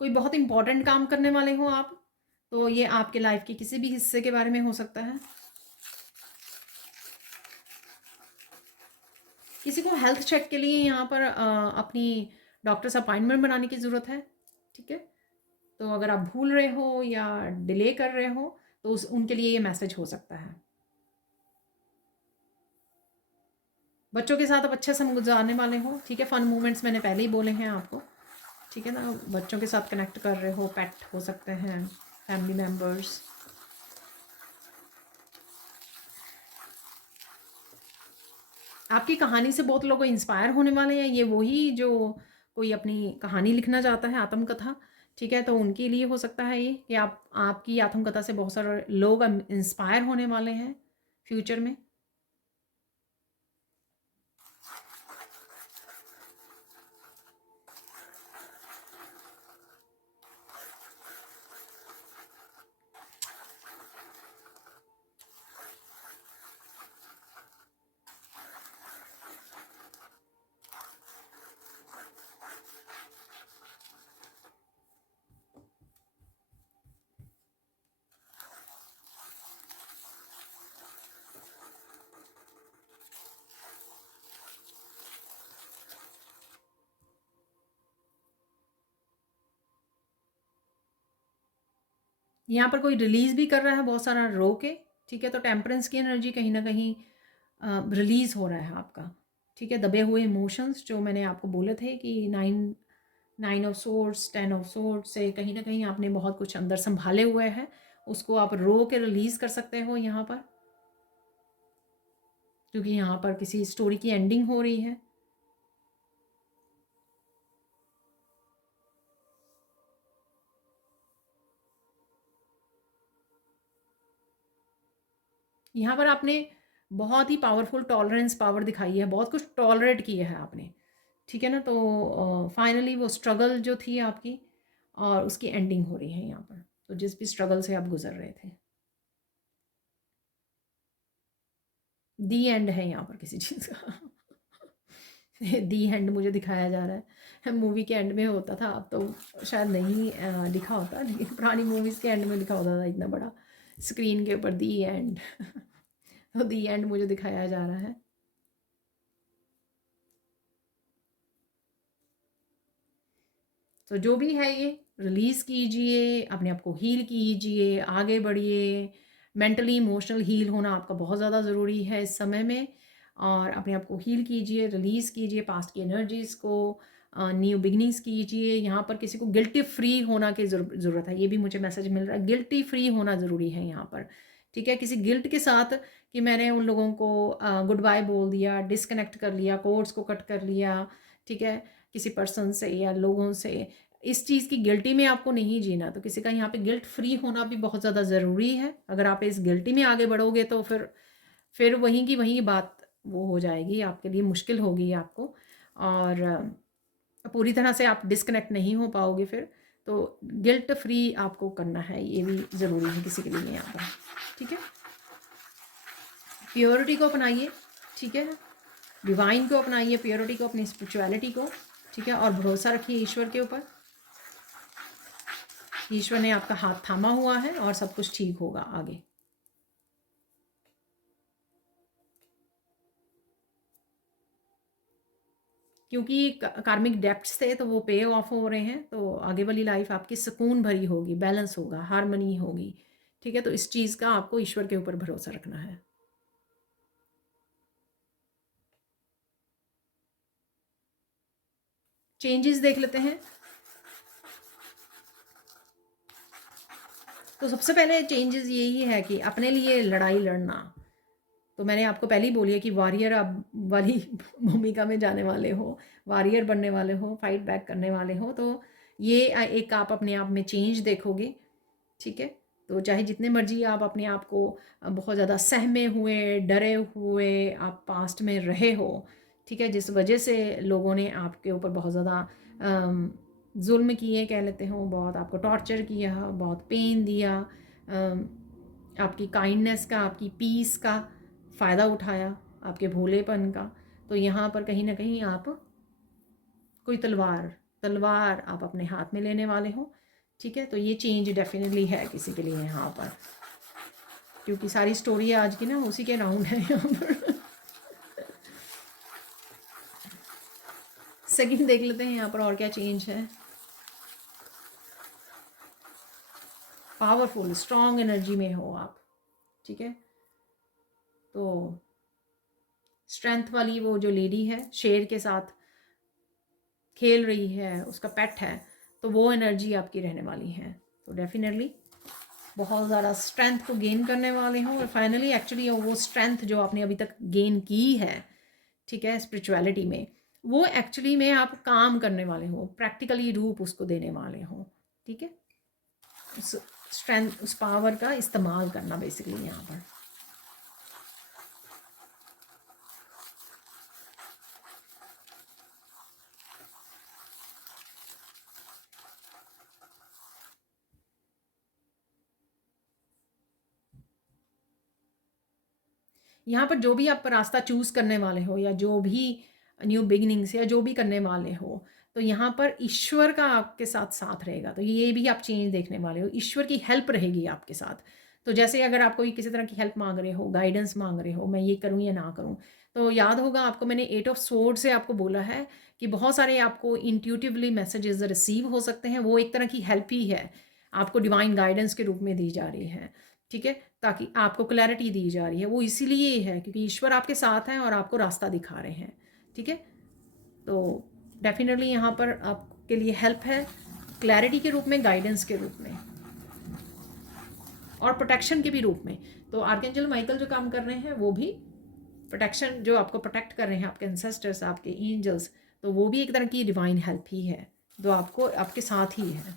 कोई बहुत इंपॉर्टेंट काम करने वाले हो आप, तो ये आपके लाइफ के किसी भी हिस्से के बारे में हो सकता है। किसी को हेल्थ चेक के लिए यहाँ पर अपनी डॉक्टर से अपॉइंटमेंट बनाने की ज़रूरत है, ठीक है? तो अगर आप भूल रहे हो या डिले कर रहे हो, तो उनके लिए ये मैसेज हो सकता है। बच्चों के साथ आप अच्छे समय गुजारने वाले हो, ठीक है? फन मोमेंट्स मैंने पहले ही बोले हैं आपको, ठीक है ना? बच्चों के साथ कनेक्ट कर रहे हो, पेट हो सकते हैं, फैमिली मेम्बर्स। आपकी कहानी से बहुत लोग इंस्पायर होने वाले हैं। ये वही जो कोई अपनी कहानी लिखना चाहता है, आत्मकथा, ठीक है? तो उनके लिए हो सकता है ये कि आपकी आत्मकथा से बहुत सारे लोग इंस्पायर होने वाले हैं फ्यूचर में। यहाँ पर कोई रिलीज़ भी कर रहा है बहुत सारा रो के, ठीक है? तो टेम्परेंस की एनर्जी कहीं न कहीं रिलीज़ हो रहा है आपका, ठीक है? दबे हुए इमोशंस जो मैंने आपको बोले थे कि 9 ऑफ सोर्ड्स, 10 ऑफ सोर्ड्स से कहीं न कहीं आपने बहुत कुछ अंदर सँभाले हुए हैं, उसको आप रो के रिलीज़ कर सकते हो यहाँ पर, क्योंकि यहाँ पर किसी स्टोरी की एंडिंग हो रही है। यहाँ पर आपने बहुत ही पावरफुल टॉलरेंस पावर दिखाई है, बहुत कुछ टॉलरेट किया है आपने, ठीक है ना? तो फाइनली वो स्ट्रगल जो थी आपकी, और उसकी एंडिंग हो रही है यहाँ पर। तो जिस भी स्ट्रगल से आप गुजर रहे थे, दी एंड है यहाँ पर किसी चीज़ का। दी एंड मुझे दिखाया जा रहा है। मूवी के एंड में होता था, अब तो शायद नहीं लिखा होता, लेकिन पुरानी मूवीज़ के एंड में लिखा होता था इतना बड़ा स्क्रीन के ऊपर, दी एंड। तो दी एंड मुझे दिखाया जा रहा है। तो जो भी है ये रिलीज़ कीजिए, अपने आप को हील कीजिए, आगे बढ़िए। मेंटली इमोशनल हील होना आपका बहुत ज़्यादा ज़रूरी है इस समय में, और अपने आप को हील कीजिए, रिलीज़ कीजिए पास्ट की एनर्जीज़ को, न्यू बिगनिंग्स कीजिए। यहाँ पर किसी को गिल्टी फ्री होना की ज़रूरत है, ये भी मुझे मैसेज मिल रहा है। गिल्टी फ्री होना ज़रूरी है यहाँ पर, ठीक है? किसी गिल्ट के साथ कि मैंने उन लोगों को गुड बाय बोल दिया, डिस्कनेक्ट कर लिया, कोर्ड्स को कट कर लिया, ठीक है? किसी पर्सन से या लोगों से, इस चीज़ की गिल्टी में आपको नहीं जीना। तो किसी का यहाँ पे गिल्ट फ्री होना भी बहुत ज़्यादा ज़रूरी है। अगर आप इस गिल्टी में आगे बढ़ोगे तो फिर वहीं की वहीं बात वो हो जाएगी, आपके लिए मुश्किल होगी आपको, और पूरी तरह से आप डिस्कनेक्ट नहीं हो पाओगे फिर। तो गिल्ट फ्री आपको करना है, ये भी ज़रूरी है किसी के लिए यहाँ पर, ठीक है? प्योरिटी को अपनाइए, ठीक है? डिवाइन को अपनाइए, प्योरिटी को, अपनी स्पिरिचुअलिटी को, ठीक है, और भरोसा रखिए ईश्वर के ऊपर। ईश्वर ने आपका हाथ थामा हुआ है और सब कुछ ठीक होगा आगे। क्योंकि कार्मिक डेप्ट्स थे तो वो पे ऑफ हो रहे हैं, तो आगे वाली लाइफ आपकी सुकून भरी होगी, बैलेंस होगा, हारमनी होगी। ठीक है, तो इस चीज़ का आपको ईश्वर के ऊपर भरोसा रखना है। चेंजेस देख लेते हैं। तो सबसे पहले चेंजेस यही है कि अपने लिए लड़ाई लड़ना। तो मैंने आपको पहले ही बोली है कि वॉरियर आप वाली भूमिका में जाने वाले हो, वॉरियर बनने वाले हो, फाइट बैक करने वाले हो। तो ये एक आप अपने आप में चेंज देखोगे। ठीक है, तो चाहे जितने मर्जी आप अपने आप को बहुत ज़्यादा सहमे हुए, डरे हुए आप पास्ट में रहे हो, ठीक है, जिस वजह से लोगों ने आपके ऊपर बहुत ज़्यादा जुल्म किए कह लेते हो, बहुत आपको टॉर्चर किया, बहुत पेन दिया, आपकी काइंडनेस का, आपकी पीस का फ़ायदा उठाया, आपके भोलेपन का। तो यहाँ पर कहीं ना कहीं आप कोई तलवार आप अपने हाथ में लेने वाले हो। ठीक है, तो ये चेंज डेफिनेटली है किसी के लिए यहाँ पर, क्योंकि सारी स्टोरी आज की ना उसी के राउंड है यहाँ पर। सेकंड देख लेते हैं यहाँ पर और क्या चेंज है। पावरफुल स्ट्रॉन्ग एनर्जी में हो आप। ठीक है, तो स्ट्रेंथ वाली वो जो लेडी है, शेर के साथ खेल रही है, उसका पेट है, तो वो एनर्जी आपकी रहने वाली है। तो डेफिनेटली बहुत ज़्यादा स्ट्रेंथ को गेन करने वाले हो, और फाइनली एक्चुअली वो स्ट्रेंथ जो आपने अभी तक गेन की है, ठीक है, स्पिरिचुअलिटी में, वो एक्चुअली में आप काम करने वाले हो, प्रैक्टिकली रूप उसको देने वाले हो। ठीक है, उस स्ट्रेंथ, उस पावर का इस्तेमाल करना बेसिकली यहाँ पर। यहाँ पर जो भी आप रास्ता चूज़ करने वाले हो, या जो भी न्यू बिगिनिंग्स या जो भी करने वाले हो, तो यहाँ पर ईश्वर का आपके साथ साथ रहेगा। तो ये भी आप चेंज देखने वाले हो, ईश्वर की हेल्प रहेगी आपके साथ। तो जैसे अगर आप कोई किसी तरह की हेल्प मांग रहे हो, गाइडेंस मांग रहे हो, मैं ये करूँ या ना करूँ, तो याद होगा आपको मैंने 8 ऑफ स्वॉर्ड से आपको बोला है कि बहुत सारे आपको इंट्यूटिवली मैसेजेस रिसीव हो सकते हैं। वो एक तरह की हेल्प ही है, आपको डिवाइन गाइडेंस के रूप में दी जा रही है। ठीक है, ताकि आपको क्लैरिटी दी जा रही है। वो इसीलिए है क्योंकि ईश्वर आपके साथ हैं और आपको रास्ता दिखा रहे हैं। ठीक है, तो डेफिनेटली यहाँ पर आपके लिए हेल्प है, क्लैरिटी के रूप में, गाइडेंस के रूप में, और प्रोटेक्शन के भी रूप में। तो आर्कएंजल माइकल जो काम कर रहे हैं वो भी प्रोटेक्शन, जो आपको प्रोटेक्ट कर रहे हैं, आपके एंसेस्टर्स, आपके एंजल्स, तो वो भी एक तरह की डिवाइन हेल्प ही है जो आपको आपके साथ ही है।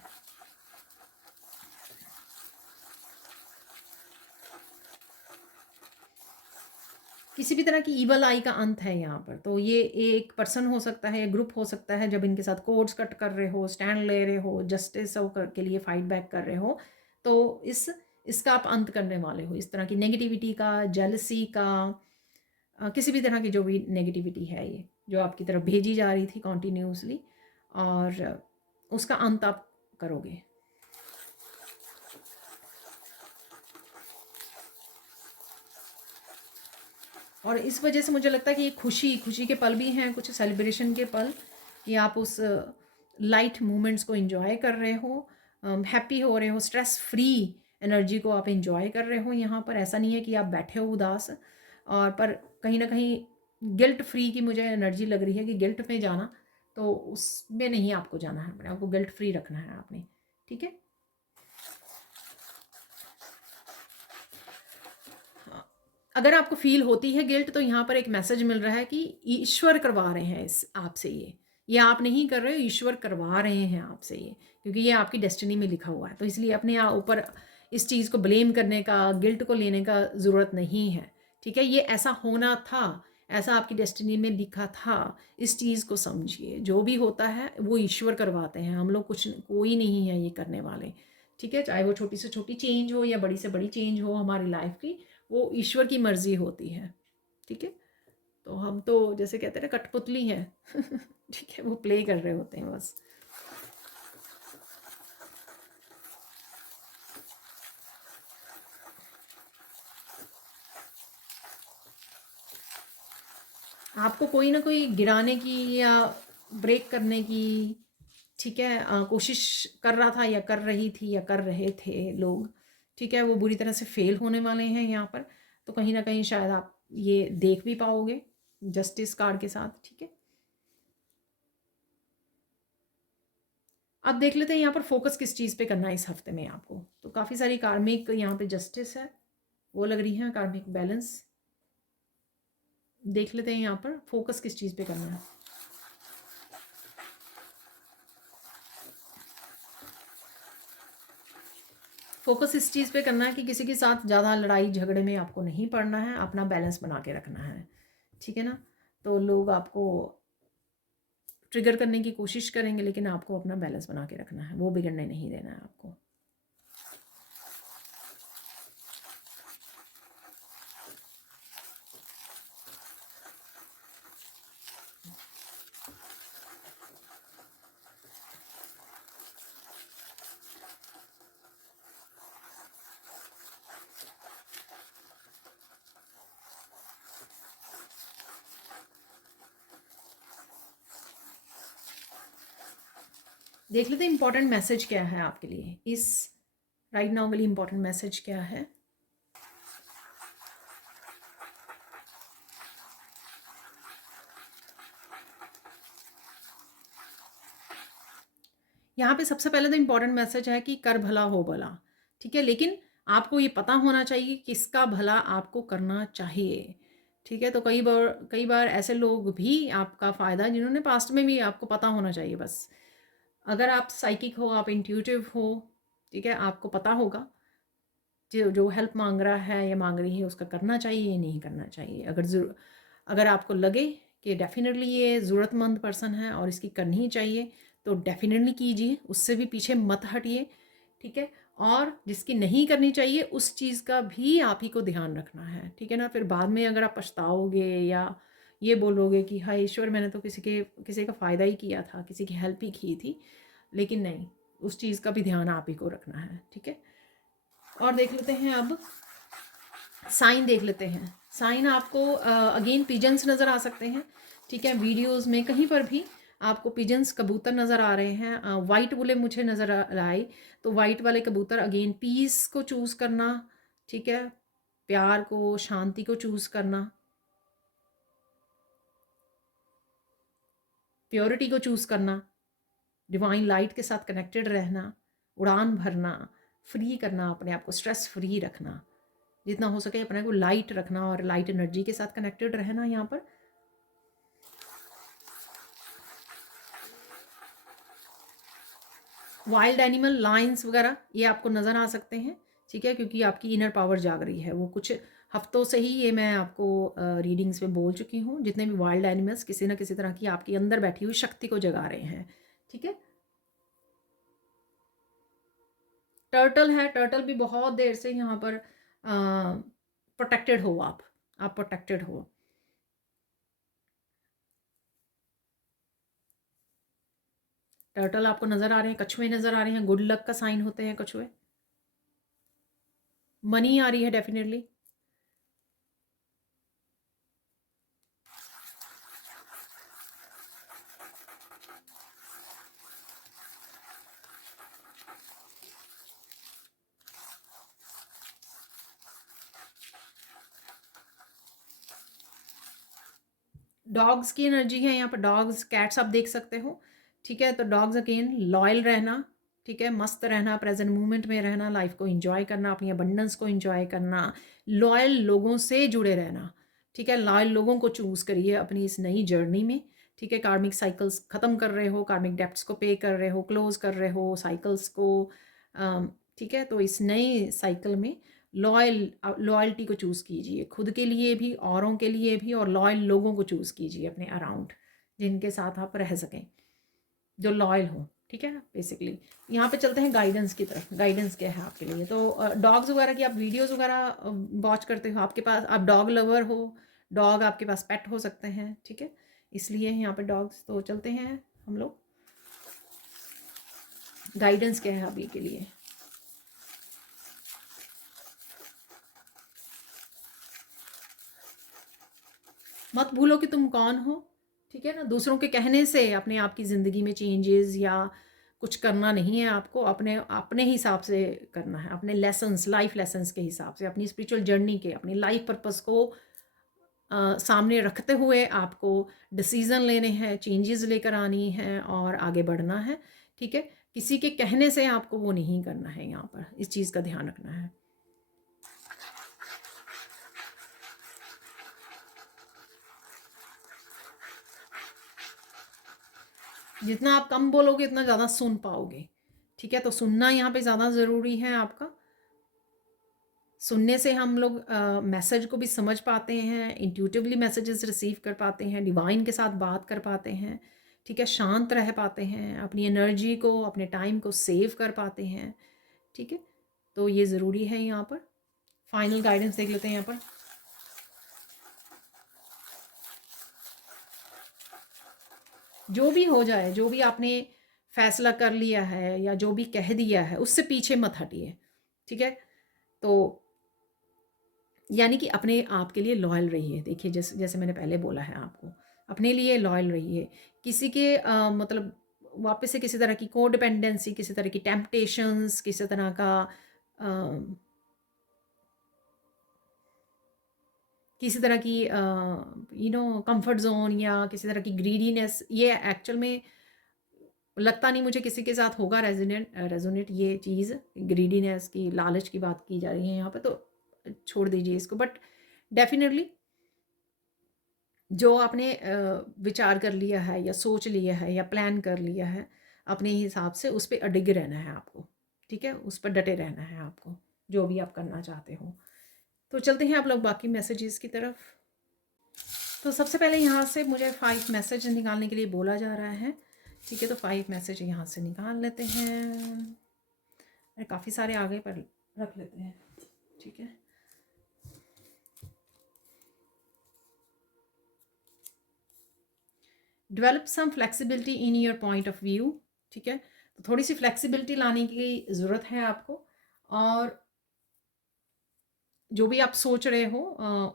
किसी भी तरह की ईवल आई का अंत है यहाँ पर। तो ये एक पर्सन हो सकता है, ग्रुप हो सकता है, जब इनके साथ कोर्ट्स कट कर रहे हो, स्टैंड ले रहे हो, जस्टिस के लिए फाइट बैक कर रहे हो, तो इसका आप अंत करने वाले हो। इस तरह की नेगेटिविटी का, जेलसी का, किसी भी तरह की जो भी नेगेटिविटी है ये जो आपकी तरफ भेजी जा रही थी कॉन्टीन्यूसली, और उसका अंत आप करोगे। और इस वजह से मुझे लगता है कि ये खुशी के पल भी हैं, कुछ सेलिब्रेशन के पल, कि आप उस लाइट मोमेंट्स को एंजॉय कर रहे हो, हैप्पी हो रहे हो, स्ट्रेस फ्री एनर्जी को आप एंजॉय कर रहे हो। यहाँ पर ऐसा नहीं है कि आप बैठे हो उदास, और पर कहीं ना कहीं गिल्ट फ्री की मुझे एनर्जी लग रही है कि गिल्ट में जाना, तो उसमें नहीं आपको जाना है, आपको गिल्ट फ्री रखना है आपने। ठीक है, अगर आपको फील होती है गिल्ट, तो यहाँ पर एक मैसेज मिल रहा है कि ईश्वर करवा रहे हैं इस आपसे, ये आप नहीं कर रहे हो, ईश्वर करवा रहे हैं आपसे ये, क्योंकि ये आपकी डेस्टिनी में लिखा हुआ है। तो इसलिए अपने ऊपर इस चीज़ को ब्लेम करने का, गिल्ट को लेने का ज़रूरत नहीं है। ठीक है, ये ऐसा होना था, ऐसा आपकी डेस्टिनी में लिखा था। इस चीज़ को समझिए, जो भी होता है वो ईश्वर करवाते हैं, हम लोग कुछ, कोई नहीं है ये करने वाले। ठीक है, चाहे वो छोटी से छोटी चेंज हो या बड़ी से बड़ी चेंज हो हमारी लाइफ की, वो ईश्वर की मर्जी होती है। ठीक है, तो हम तो जैसे कहते हैं ना, कठपुतली हैं। ठीक है, वो प्ले कर रहे होते हैं बस। आपको कोई ना कोई गिराने की या ब्रेक करने की, ठीक है, कोशिश कर रहा था या कर रही थी या कर रहे थे लोग, ठीक है, वो बुरी तरह से फेल होने वाले हैं यहाँ पर। तो कहीं ना कहीं शायद आप ये देख भी पाओगे जस्टिस कार्ड के साथ, ठीक है। अब देख लेते हैं यहाँ पर फोकस किस चीज़ पे करना है इस हफ्ते में आपको। तो काफ़ी सारी कार्मिक यहाँ पे जस्टिस है, वो लग रही है, कार्मिक बैलेंस। देख लेते हैं यहाँ पर फोकस किस चीज़ पे करना है। फोकस इस चीज़ पे करना है कि किसी के साथ ज़्यादा लड़ाई झगड़े में आपको नहीं पड़ना है, अपना बैलेंस बना के रखना है, ठीक है ना। तो लोग आपको ट्रिगर करने की कोशिश करेंगे, लेकिन आपको अपना बैलेंस बना के रखना है, वो बिगड़ने नहीं देना है आपको। देख लेते हैं इंपॉर्टेंट मैसेज क्या है आपके लिए इस राइट नाउ के लिए। इंपॉर्टेंट मैसेज क्या है? यहाँ पे सबसे पहले तो इम्पॉर्टेंट मैसेज है कि कर भला हो भला, ठीक है, लेकिन आपको ये पता होना चाहिए किसका भला आपको करना चाहिए, ठीक है। तो कई बार ऐसे लोग भी आपका फ़ायदा, जिन्होंने पास्ट में भी, आपको पता होना चाहिए बस। अगर आप साइकिक हो, आप इंट्यूटिव हो, ठीक है, आपको पता होगा जो जो हेल्प मांग रहा है या मांग रही है उसका करना चाहिए या नहीं करना चाहिए। अगर आपको लगे कि डेफिनेटली ये ज़रूरतमंद पर्सन है और इसकी करनी ही चाहिए, तो डेफिनेटली कीजिए, उससे भी पीछे मत हटिए, ठीक है। और जिसकी नहीं करनी चाहिए उस चीज़ का भी आप ही को ध्यान रखना है, ठीक है ना। फिर बाद में अगर आप पछताओगे या ये बोलोगे कि हाय ईश्वर, मैंने तो किसी का फ़ायदा ही किया था, किसी की हेल्प ही की थी, लेकिन नहीं, उस चीज़ का भी ध्यान आप ही को रखना है, ठीक है। और देख लेते हैं अब साइन, देख लेते हैं साइन। आपको अगेन पिजन्स नज़र आ सकते हैं, ठीक है, वीडियोस में कहीं पर भी आपको पिजन्स, कबूतर नज़र आ रहे हैं। वाइट बुले मुझे नज़र आए, तो वाइट वाले कबूतर, अगेन पीस को चूज़ करना, ठीक है, प्यार को, शांति को चूज़ करना, प्योरिटी को चूज़ करना, डिवाइन लाइट के साथ कनेक्टेड रहना, उड़ान भरना, फ्री करना, अपने आप को स्ट्रेस फ्री रखना, जितना हो सके अपने को लाइट रखना और लाइट एनर्जी के साथ कनेक्टेड रहना। यहाँ पर वाइल्ड एनिमल, लायंस वगैरह ये आपको नज़र आ सकते हैं, ठीक है, क्योंकि आपकी इनर पावर जाग रही है। वो कुछ हफ्तों से ही ये मैं आपको रीडिंग्स में बोल चुकी हूँ, जितने भी वाइल्ड एनिमल्स किसी ना किसी तरह की आपके अंदर बैठी हुई शक्ति को जगा रहे हैं, ठीक है। टर्टल है, टर्टल भी बहुत देर से यहाँ पर प्रोटेक्टेड हो, आप प्रोटेक्टेड हो। टर्टल आपको नज़र आ रहे हैं, कछुए नज़र आ रहे हैं, गुड लक का साइन होते हैं कछुए। मनी आ रही है डेफिनेटली। डॉग्स की एनर्जी है यहाँ पर, डॉग्स, कैट्स आप देख सकते हो, ठीक है। तो डॉग्स अगेन लॉयल रहना, ठीक है, मस्त रहना, प्रेजेंट मोमेंट में रहना, लाइफ को एंजॉय करना, अपनी अबंडेंस को एंजॉय करना, लॉयल लोगों से जुड़े रहना, ठीक है। लॉयल लोगों को चूज़ करिए अपनी इस नई जर्नी में, ठीक है। कार्मिक साइकिल्स ख़त्म कर रहे हो, कार्मिक डेप्ट्स को पे कर रहे हो, क्लोज कर रहे हो साइकिल्स को, ठीक है। तो इस नए साइकिल में लॉयल्टी को चूज़ कीजिए, खुद के लिए भी, औरों के लिए भी, और लॉयल लोगों को चूज़ कीजिए अपने अराउंड, जिनके साथ आप रह सकें, जो लॉयल हो, ठीक है ना। बेसिकली यहाँ पे चलते हैं गाइडेंस की तरफ। गाइडेंस क्या है आपके लिए? तो डॉग्स वगैरह की आप वीडियोस वगैरह वॉच करते हो, आपके पास, आप डॉग लवर हो, डॉग आपके पास पेट हो सकते हैं, ठीक है। इसलिए यहाँ पे डॉग्स। तो चलते हैं हम लोग, गाइडेंस क्या है अभी के लिए। मत भूलो कि तुम कौन हो, ठीक है ना। दूसरों के कहने से अपने आप की ज़िंदगी में चेंजेस या कुछ करना नहीं है आपको, अपने अपने हिसाब से करना है, अपने लेसन्स, लाइफ लेसन्स के हिसाब से, अपनी स्पिरिचुअल जर्नी के, अपनी लाइफ पर्पस को सामने रखते हुए आपको डिसीज़न लेने हैं, चेंजेस लेकर आनी हैं और आगे बढ़ना है, ठीक है। किसी के कहने से आपको वो नहीं करना है, यहाँ पर इस चीज़ का ध्यान रखना है। जितना आप कम बोलोगे उतना ज़्यादा सुन पाओगे, ठीक है। तो सुनना यहाँ पे ज़्यादा ज़रूरी है आपका। सुनने से हम लोग मैसेज को भी समझ पाते हैं, इंट्यूटिवली मैसेजेस रिसीव कर पाते हैं, डिवाइन के साथ बात कर पाते हैं, ठीक है। शांत रह पाते हैं, अपनी एनर्जी को, अपने टाइम को सेव कर पाते हैं, ठीक है। तो ये ज़रूरी है यहाँ पर। फाइनल गाइडेंस देख लेते हैं यहाँ पर। जो भी हो जाए, जो भी आपने फैसला कर लिया है या जो भी कह दिया है, उससे पीछे मत हटिए, ठीक है। तो यानी कि अपने आप के लिए लॉयल रहिए। देखिए, जैसे जैसे मैंने पहले बोला है आपको, अपने लिए लॉयल रहिए। किसी के मतलब वापस से किसी तरह की कोडिपेंडेंसी, किसी तरह की टेम्पटेशंस, किसी तरह का किसी तरह की कंफर्ट जोन या किसी तरह की ग्रीडीनेस, ये एक्चुअल में लगता नहीं मुझे किसी के साथ होगा रेजोनेट ये चीज़। ग्रीडीनेस की, लालच की बात की जा रही है यहाँ पे, तो छोड़ दीजिए इसको। बट डेफिनेटली जो आपने विचार कर लिया है या सोच लिया है या प्लान कर लिया है, अपने हिसाब से उस पर अडिग रहना है आपको, ठीक है। उस पर डटे रहना है आपको, जो भी आप करना चाहते हो। तो चलते हैं आप लोग बाकी मैसेजेस की तरफ। तो सबसे पहले यहाँ से मुझे 5 मैसेज निकालने के लिए बोला जा रहा है, ठीक है। तो 5 मैसेज यहाँ से निकाल लेते हैं, काफ़ी सारे आगे पर रख लेते हैं, ठीक है। Develop some flexibility in your point of view, ठीक है। तो थोड़ी सी फ्लेक्सिबिलिटी लाने की ज़रूरत है आपको, और जो भी आप सोच रहे हो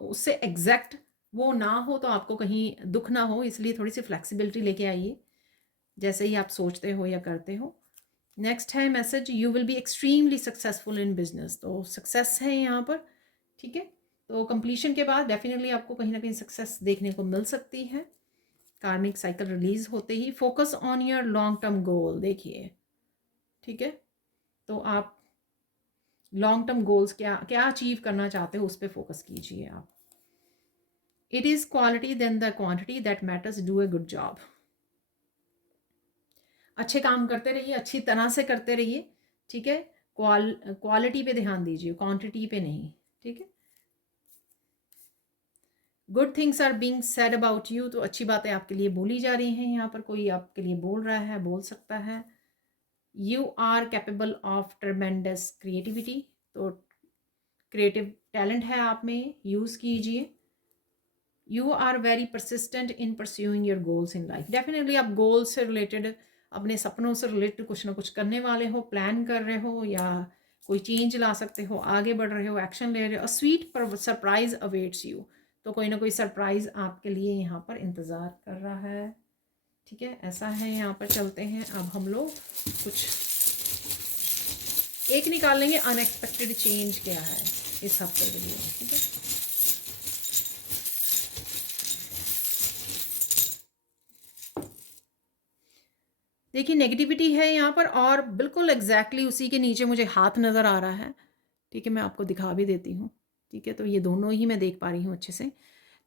उससे एग्जैक्ट वो ना हो, तो आपको कहीं दुख ना हो, इसलिए थोड़ी सी फ्लेक्सिबिलिटी लेके आइए जैसे ही आप सोचते हो या करते हो। नेक्स्ट है message, you will be extremely successful in business. तो सक्सेस है यहाँ पर, ठीक है। तो कंप्लीशन के बाद डेफिनेटली आपको कहीं ना कहीं सक्सेस देखने को मिल सकती है, कार्मिक साइकिल रिलीज होते ही। Focus on your long term goal, देखिए, ठीक है। तो आप लॉन्ग टर्म गोल्स क्या क्या अचीव करना चाहते हो, उस पर फोकस कीजिए आप। It is quality than the quantity that matters, do a good job. अच्छे काम करते रहिए, अच्छी तरह से करते रहिए, ठीक है। क्वालिटी पे ध्यान दीजिए, क्वांटिटी पे नहीं, ठीक है। Good things are being said about you, तो अच्छी बातें आपके लिए बोली जा रही हैं यहाँ पर, कोई आपके लिए बोल रहा है, बोल सकता है। You are capable of tremendous creativity, तो क्रिएटिव टैलेंट है आप में, यूज़ कीजिए। You are very persistent in pursuing your goals in life, definitely आप गोल से रिलेटेड, अपने सपनों से रिलेटेड कुछ ना कुछ करने वाले हो, प्लान कर रहे हो या कोई चेंज ला सकते हो, आगे बढ़ रहे हो, एक्शन ले रहे हो। स्वीट सरप्राइज अवेट्स यू, तो कोई ना कोई सरप्राइज आपके लिए यहाँ पर इंतज़ार कर रहा है, ठीक है। ऐसा है यहाँ पर। चलते हैं अब हम लोग कुछ एक निकाल लेंगे, अनएक्सपेक्टेड चेंज क्या है इस हफ्ते के लिए, ठीक है। देखिए, नेगेटिविटी है यहाँ पर, और बिल्कुल एग्जैक्टली उसी के नीचे मुझे हाथ नज़र आ रहा है, ठीक है। मैं आपको दिखा भी देती हूँ, ठीक है। तो ये दोनों ही मैं देख पा रही हूँ अच्छे से।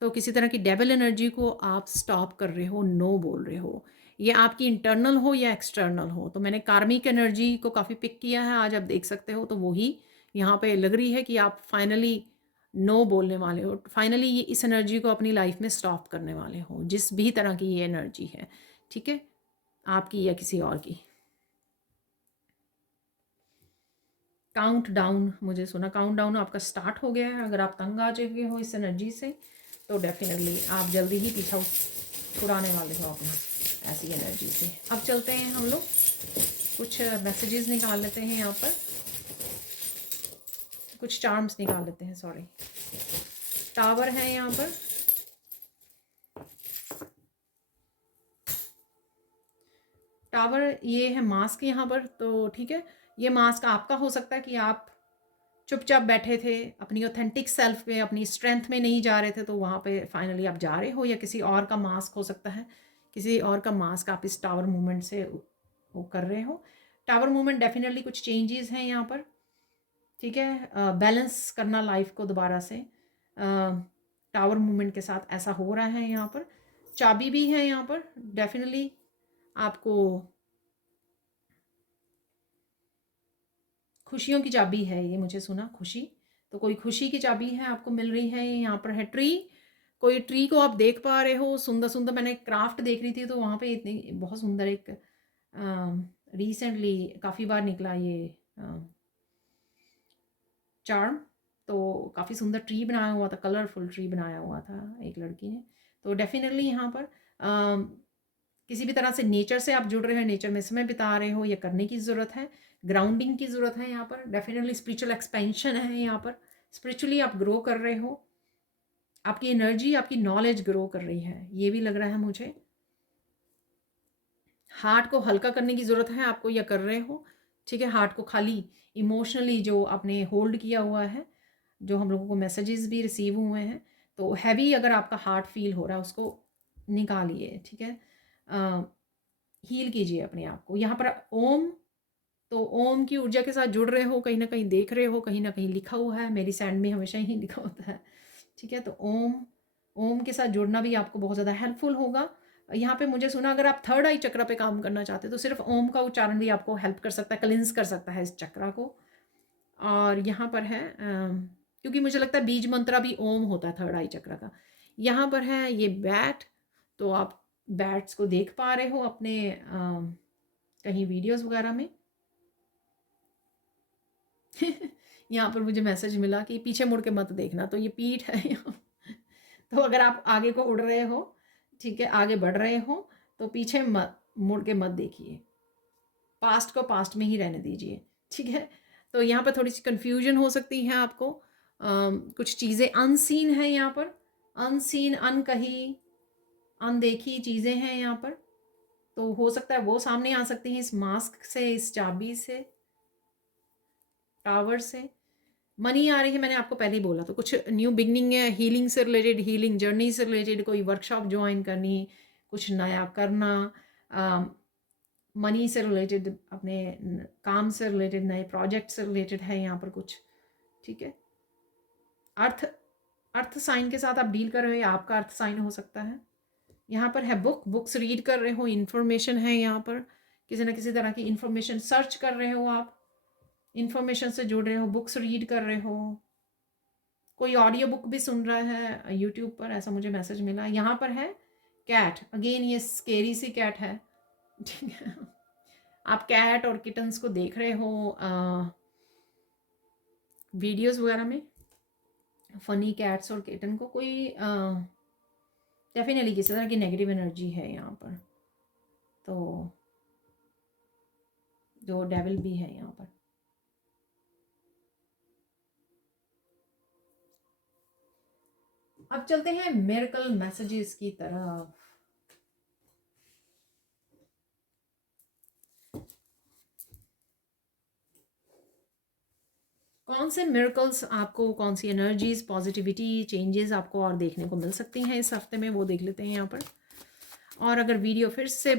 तो किसी तरह की डेविल एनर्जी को आप स्टॉप कर रहे हो, नो बोल रहे हो, ये आपकी इंटरनल हो या एक्सटर्नल हो। तो मैंने कार्मिक एनर्जी को काफ़ी पिक किया है आज, आप देख सकते हो। तो वही यहाँ पे लग रही है कि आप फाइनली नो बोलने वाले हो, फाइनली ये इस एनर्जी को अपनी लाइफ में स्टॉप करने वाले हो, जिस भी तरह की ये एनर्जी है, ठीक है, आपकी या किसी और की। काउंट डाउन, मुझे सुना काउंट डाउन आपका स्टार्ट हो गया है। अगर आप तंग आ चुके हो इस एनर्जी से, तो डेफिनेटली आप जल्दी ही पीछा छुड़ाने वाले हो अपना ऐसी एनर्जी से। अब चलते हैं हम लोग, कुछ मैसेजेस निकाल लेते हैं यहाँ पर, कुछ चार्म्स निकाल लेते हैं। सॉरी, टावर है यहाँ पर, टावर ये है मास्क यहाँ पर। तो ठीक है, ये मास्क आपका हो सकता है कि आप चुपचाप बैठे थे, अपनी ऑथेंटिक सेल्फ पे, अपनी स्ट्रेंथ में नहीं जा रहे थे, तो वहाँ पे फाइनली आप जा रहे हो, या किसी और का मास्क हो सकता है, किसी और का मास्क आप इस टावर मूवमेंट से वो कर रहे हो। टावर मूवमेंट डेफिनेटली कुछ चेंजेस हैं यहाँ पर, ठीक है, बैलेंस करना लाइफ को दोबारा से टावर मूवमेंट के साथ ऐसा हो रहा है यहाँ पर। चाबी भी है यहाँ पर, डेफिनेटली आपको खुशियों की चाबी है ये, मुझे सुना खुशी, तो कोई खुशी की चाबी है आपको मिल रही है। यहाँ पर है ट्री, कोई ट्री को आप देख पा रहे हो, सुंदर सुंदर। मैंने क्राफ्ट देख रही थी तो वहाँ पे इतनी बहुत सुंदर एक रिसेंटली काफ़ी बार निकला ये चार्म, तो काफ़ी सुंदर ट्री बनाया हुआ था, कलरफुल ट्री बनाया हुआ था एक लड़की ने। तो डेफिनेटली यहाँ पर किसी भी तरह से नेचर से आप जुड़ रहे हो, नेचर में समय बिता रहे हो, ये करने की ज़रूरत है, ग्राउंडिंग की ज़रूरत है यहाँ पर। डेफिनेटली स्पिरिचुअल एक्सपेंशन है यहाँ पर, स्पिरिचुअली आप ग्रो कर रहे हो, आपकी एनर्जी, आपकी नॉलेज ग्रो कर रही है, ये भी लग रहा है मुझे। हार्ट को हल्का करने की ज़रूरत है आपको, या कर रहे हो, ठीक है। हार्ट को खाली इमोशनली जो आपने होल्ड किया हुआ है, जो हम लोगों को मैसेजेस भी रिसीव हुए हैं, तो हैवी अगर आपका हार्ट फील हो रहा है उसको निकालिए, ठीक है। हील कीजिए अपने आप को। यहाँ पर ओम, तो ओम की ऊर्जा के साथ जुड़ रहे हो, कहीं ना कहीं देख रहे हो, कहीं ना कहीं लिखा हुआ है, मेरी सैंड में हमेशा ही लिखा होता है, ठीक है। तो ओम, ओम के साथ जुड़ना भी आपको बहुत ज़्यादा हेल्पफुल होगा। यहाँ पे मुझे सुना अगर आप थर्ड आई चक्र पे काम करना चाहते हो तो सिर्फ ओम का उच्चारण भी आपको हेल्प कर सकता है, क्लिंस कर सकता है इस चक्र को। और यहाँ पर है क्योंकि मुझे लगता है बीज मंत्रा भी ओम होता है थर्ड आई चक्र का। यहाँ पर है ये बैट, तो आप बैट्स को देख पा रहे हो अपने कहीं वीडियोस वगैरह में। यहाँ पर मुझे मैसेज मिला कि पीछे मुड़ के मत देखना, तो ये पीठ है यहाँ। तो अगर आप आगे को उड़ रहे हो, ठीक है, आगे बढ़ रहे हो, तो पीछे मत मुड़ के मत देखिए, पास्ट को पास्ट में ही रहने दीजिए, ठीक है। तो यहाँ पर थोड़ी सी कन्फ्यूजन हो सकती है आपको, कुछ चीज़ें अनसीन हैं यहाँ पर, अनसीन, अनकही, अनदेखी चीज़ें हैं यहाँ पर, तो हो सकता है वो सामने आ सकती हैं इस मास्क से, इस चाबी से, टावर से। मनी आ रही है, मैंने आपको पहले ही बोला, तो कुछ न्यू बिगनिंग है, हीलिंग से रिलेटेड, हीलिंग जर्नी से रिलेटेड, कोई वर्कशॉप ज्वाइन करनी, कुछ नया करना, मनी से रिलेटेड, अपने काम से रिलेटेड, नए प्रोजेक्ट से रिलेटेड है यहाँ पर कुछ, ठीक है। अर्थ, अर्थ साइन के साथ आप डील कर रहे हो, या आपका अर्थ साइन हो सकता है। यहाँ पर है बुक, बुक्स रीड कर रहे हो, इन्फॉर्मेशन है यहाँ पर, किसी न किसी तरह की इन्फॉर्मेशन सर्च कर रहे हो आप, इन्फॉर्मेशन से जुड़ रहे हो, बुक्स रीड कर रहे हो, कोई ऑडियो बुक भी सुन रहा है यूट्यूब पर, ऐसा मुझे मैसेज मिला। यहाँ पर है कैट, अगेन ये स्केरी सी कैट है, ठीक है। आप कैट और किटन्स को देख रहे हो वीडियोस वगैरह में, फनी कैट्स और किटन को, कोई डेफिनेटली किसी तरह की नेगेटिव एनर्जी है यहाँ पर, तो जो डेविल भी है यहाँ पर। अब चलते हैं मिरेकल मैसेजेस की तरफ। कौन से मिरेकल्स आपको, कौन सी एनर्जीज, पॉजिटिविटी, चेंजेस आपको और देखने को मिल सकती हैं इस हफ्ते में, वो देख लेते हैं यहाँ पर। और अगर वीडियो फिर से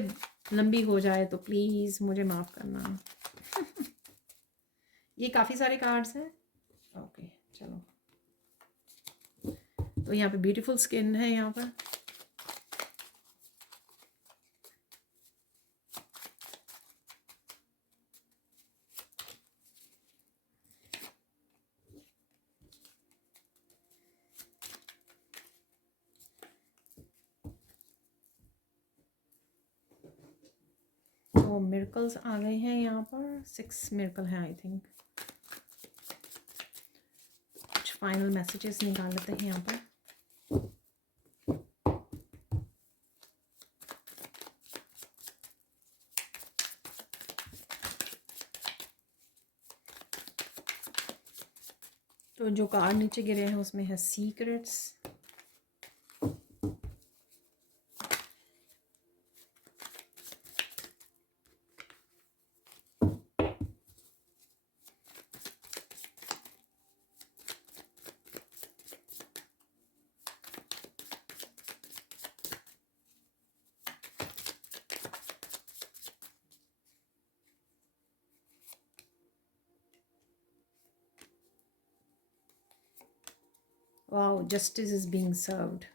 लंबी हो जाए तो प्लीज़ मुझे माफ़ करना। ये काफ़ी सारे कार्ड्स हैं, ओके चलो। तो यहाँ पे ब्यूटीफुल स्किन है यहाँ पर, तो मिरेकल्स आ गए हैं यहाँ पर, 6 मिरेकल हैं आई थिंक। कुछ फाइनल मैसेजेस निकाल लेते हैं यहाँ पर। तो जो कार्ड नीचे गिरे हैं उसमें है secrets, wow, justice is being served.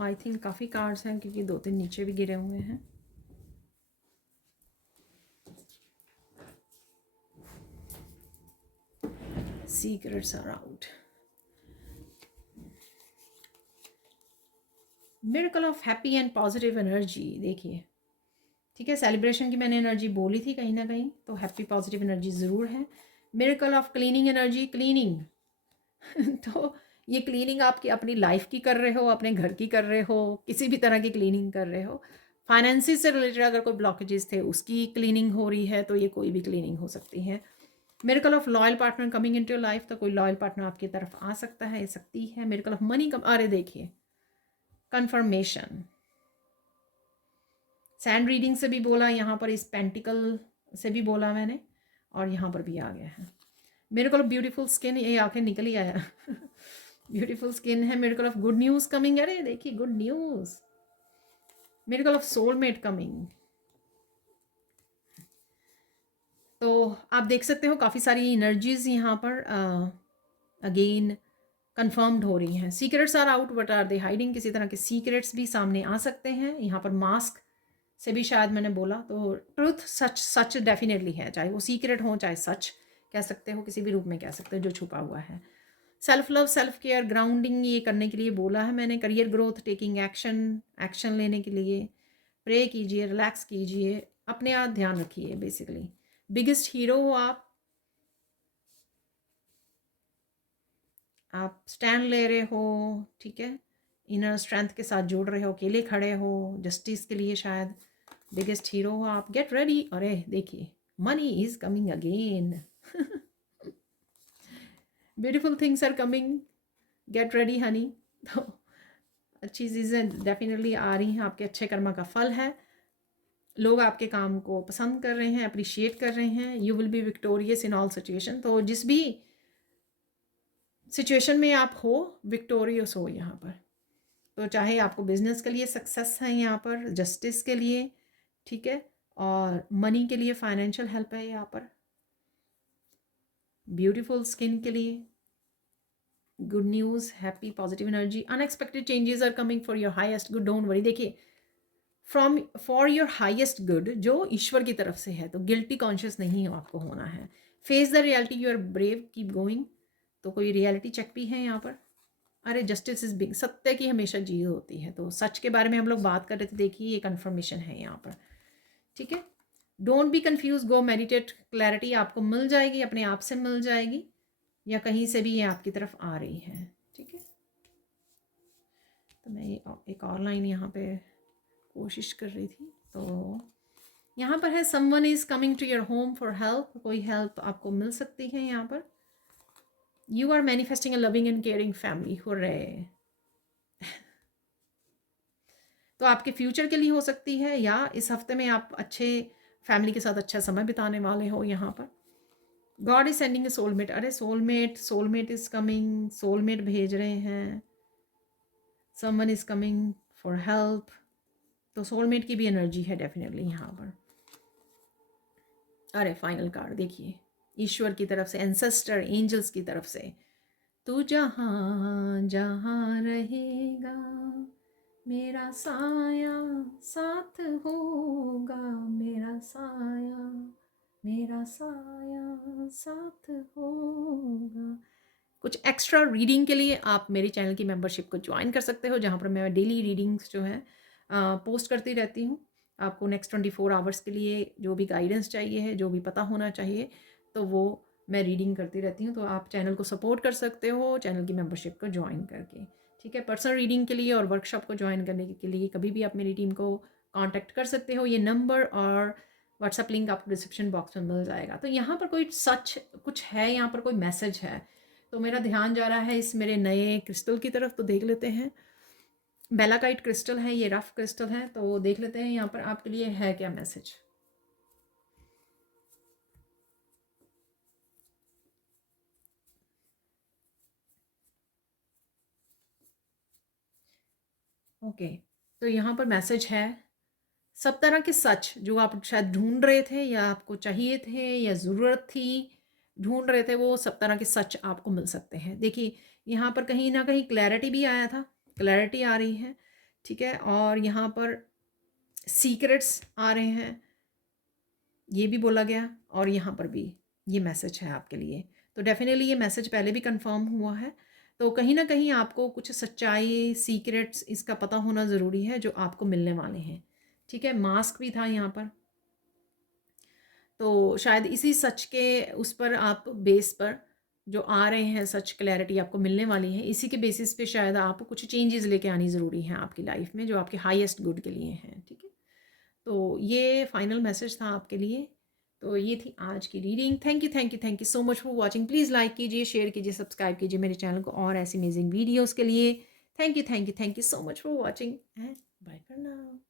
I think काफ़ी कार्ड्स हैं क्योंकि 2-3 नीचे भी गिरे हुए हैं। Secrets are out. Miracle of happy and positive energy, देखिए ठीक है, सेलिब्रेशन की मैंने एनर्जी बोली थी कहीं ना कहीं, तो हैप्पी पॉजिटिव एनर्जी ज़रूर है। Miracle of cleaning energy, cleaning तो ये क्लीनिंग आपकी अपनी लाइफ की कर रहे हो, अपने घर की कर रहे हो, किसी भी तरह की क्लीनिंग कर रहे हो। फाइनेंसिस से रिलेटेड अगर कोई ब्लॉकेजेस थे उसकी क्लीनिंग हो रही है, तो ये कोई भी क्लीनिंग हो सकती है। Miracle of loyal partner coming into your life, तो कोई लॉयल पार्टनर आपकी तरफ आ सकता है, सकती है। मिरेकल ऑफ मनी कम, अरे देखिए कंफर्मेशन, सैंड रीडिंग से भी बोला, यहाँ पर इस पेंटिकल से भी बोला मैंने, और यहाँ पर भी आ गया है। मिरेकल ऑफ ब्यूटीफुल स्किन, ये आके निकल ही आया ब्यूटीफुल स्किन है। Miracle of good news coming, अरे देखिए good news. Miracle of soulmate coming, तो आप देख सकते हो काफ़ी सारी एनर्जीज यहाँ पर अगेन कंफर्म्ड हो रही हैं। Secrets are out, what are they hiding, किसी तरह के सीक्रेट्स भी सामने आ सकते हैं। यहाँ पर मास्क से भी शायद मैंने बोला, तो ट्रुथ सच, सच डेफिनेटली है, चाहे वो सीक्रेट हो चाहे सच कह सकते हो, किसी भी रूप में कह सकते हो जो छुपा हुआ है। Self love, self care, grounding ये करने के लिए बोला है मैंने। Career growth, taking action, action लेने के लिए प्रे कीजिए, रिलैक्स कीजिए, अपने आप ध्यान रखिए। बेसिकली बिगेस्ट हीरो हो आप स्टैंड ले रहे हो, ठीक है, इनर स्ट्रेंथ के साथ जुड़ रहे हो, अकेले खड़े हो जस्टिस के लिए, शायद बिगेस्ट हीरो हो आप। गेट रेडी, अरे देखिए money is coming again beautiful things are coming, get ready honey. तो अच्छी चीज़ें डेफिनेटली आ रही हैं, आपके अच्छे कर्मा का फल है। लोग आपके काम को पसंद कर रहे हैं, अप्रिशिएट कर रहे हैं। You will be victorious in all situation, तो जिस भी सिचुएशन में आप हो विक्टोरियस हो यहाँ पर। तो चाहे आपको बिजनेस के लिए सक्सेस है यहाँ पर, जस्टिस के लिए, ठीक है, और मनी के लिए फाइनेंशियल हेल्प है यहाँ पर, ब्यूटीफुल स्किन के लिए good news, happy positive energy, unexpected changes are coming for your highest good, don't worry. देखिए from for your highest good जो ईश्वर की तरफ से है, तो गिल्टी कॉन्शियस नहीं हो आपको होना है। Face the reality, you are brave, keep going. तो कोई रियलिटी चेक भी है यहाँ पर। अरे जस्टिस इज बिग, सत्य की हमेशा जीत होती है, तो सच के बारे में हम लोग बात कर रहे थे, देखिए ये कन्फर्मेशन है यहाँ पर, ठीक है। Don't be confuse, go meditate, clarity आपको मिल जाएगी, अपने आप से मिल जाएगी, या कहीं से भी ये आपकी तरफ आ रही है, ठीक है। तो मैं एक और लाइन यहाँ पे कोशिश कर रही थी, तो यहाँ पर है someone is coming to your home for help, कोई हेल्प आपको मिल सकती है यहाँ पर। You are manifesting a loving and caring family, हो रहे तो आपके फ्यूचर के लिए हो सकती है, या इस हफ्ते में आप अच्छे फैमिली के साथ अच्छा समय बिताने वाले हो यहाँ पर। God is sending a soulmate, अरे soulmate, soulmate is coming, soulmate भेज रहे हैं। Someone is coming for help, तो सोलमेट की भी एनर्जी है डेफिनेटली यहाँ पर। अरे फाइनल कार्ड देखिए, ईश्वर की तरफ से, एंसेस्टर एंजल्स की तरफ से, तू जहाँ जहाँ रहेगा मेरा साया साथ होगा, मेरा साया, मेरा साया साथ होगा। कुछ एक्स्ट्रा रीडिंग के लिए आप मेरे चैनल की मेंबरशिप को ज्वाइन कर सकते हो, जहाँ पर मैं डेली रीडिंग्स जो है पोस्ट करती रहती हूँ। आपको नेक्स्ट 24 आवर्स के लिए जो भी गाइडेंस चाहिए है, जो भी पता होना चाहिए, तो वो मैं रीडिंग करती रहती हूँ। तो आप चैनल को सपोर्ट कर सकते हो चैनल की मेंबरशिप को ज्वाइन करके, ठीक है। पर्सनल रीडिंग के लिए और वर्कशॉप को ज्वाइन करने के लिए कभी भी आप मेरी टीम को कांटेक्ट कर सकते हो। ये नंबर और व्हाट्सएप लिंक आपको डिस्क्रिप्शन बॉक्स में मिल जाएगा। तो यहाँ पर कोई सच कुछ है, यहाँ पर कोई मैसेज है। तो मेरा ध्यान जा रहा है इस मेरे नए क्रिस्टल की तरफ, तो देख लेते हैं। बेलाकाइट क्रिस्टल है, ये रफ क्रिस्टल है, तो देख लेते हैं यहाँ पर आपके लिए है क्या मैसेज। ओके, तो यहाँ पर मैसेज है, सब तरह के सच जो आप शायद ढूंढ रहे थे या आपको चाहिए थे या ज़रूरत थी, ढूंढ रहे थे, वो सब तरह के सच आपको मिल सकते हैं। देखिए यहाँ पर कहीं ना कहीं क्लैरिटी भी आया था, क्लैरिटी आ रही है, ठीक है। और यहाँ पर सीक्रेट्स आ रहे हैं, ये भी बोला गया, और यहाँ पर भी ये मैसेज है आपके लिए। तो डेफिनेटली ये मैसेज पहले भी कंफर्म हुआ है। तो कहीं ना कहीं आपको कुछ सच्चाई, सीक्रेट्स इसका पता होना ज़रूरी है जो आपको मिलने वाले हैं, ठीक है। मास्क भी था यहाँ पर, तो शायद इसी सच के उस पर आप बेस पर जो आ रहे हैं सच, क्लैरिटी आपको मिलने वाली है, इसी के बेसिस पे शायद आप कुछ चेंजेस लेके आनी ज़रूरी हैं आपकी लाइफ में जो आपके हाईएस्ट गुड के लिए हैं, ठीक है। तो ये फाइनल मैसेज था आपके लिए। तो ये थी आज की reading. Thank you, thank you, thank you so much for watching. Please like कीजिए, शेयर कीजिए, सब्सक्राइब कीजिए मेरे चैनल को और ऐसी अमेजिंग वीडियोज़ के लिए। Thank you, thank you, thank you so much for watching and bye for now.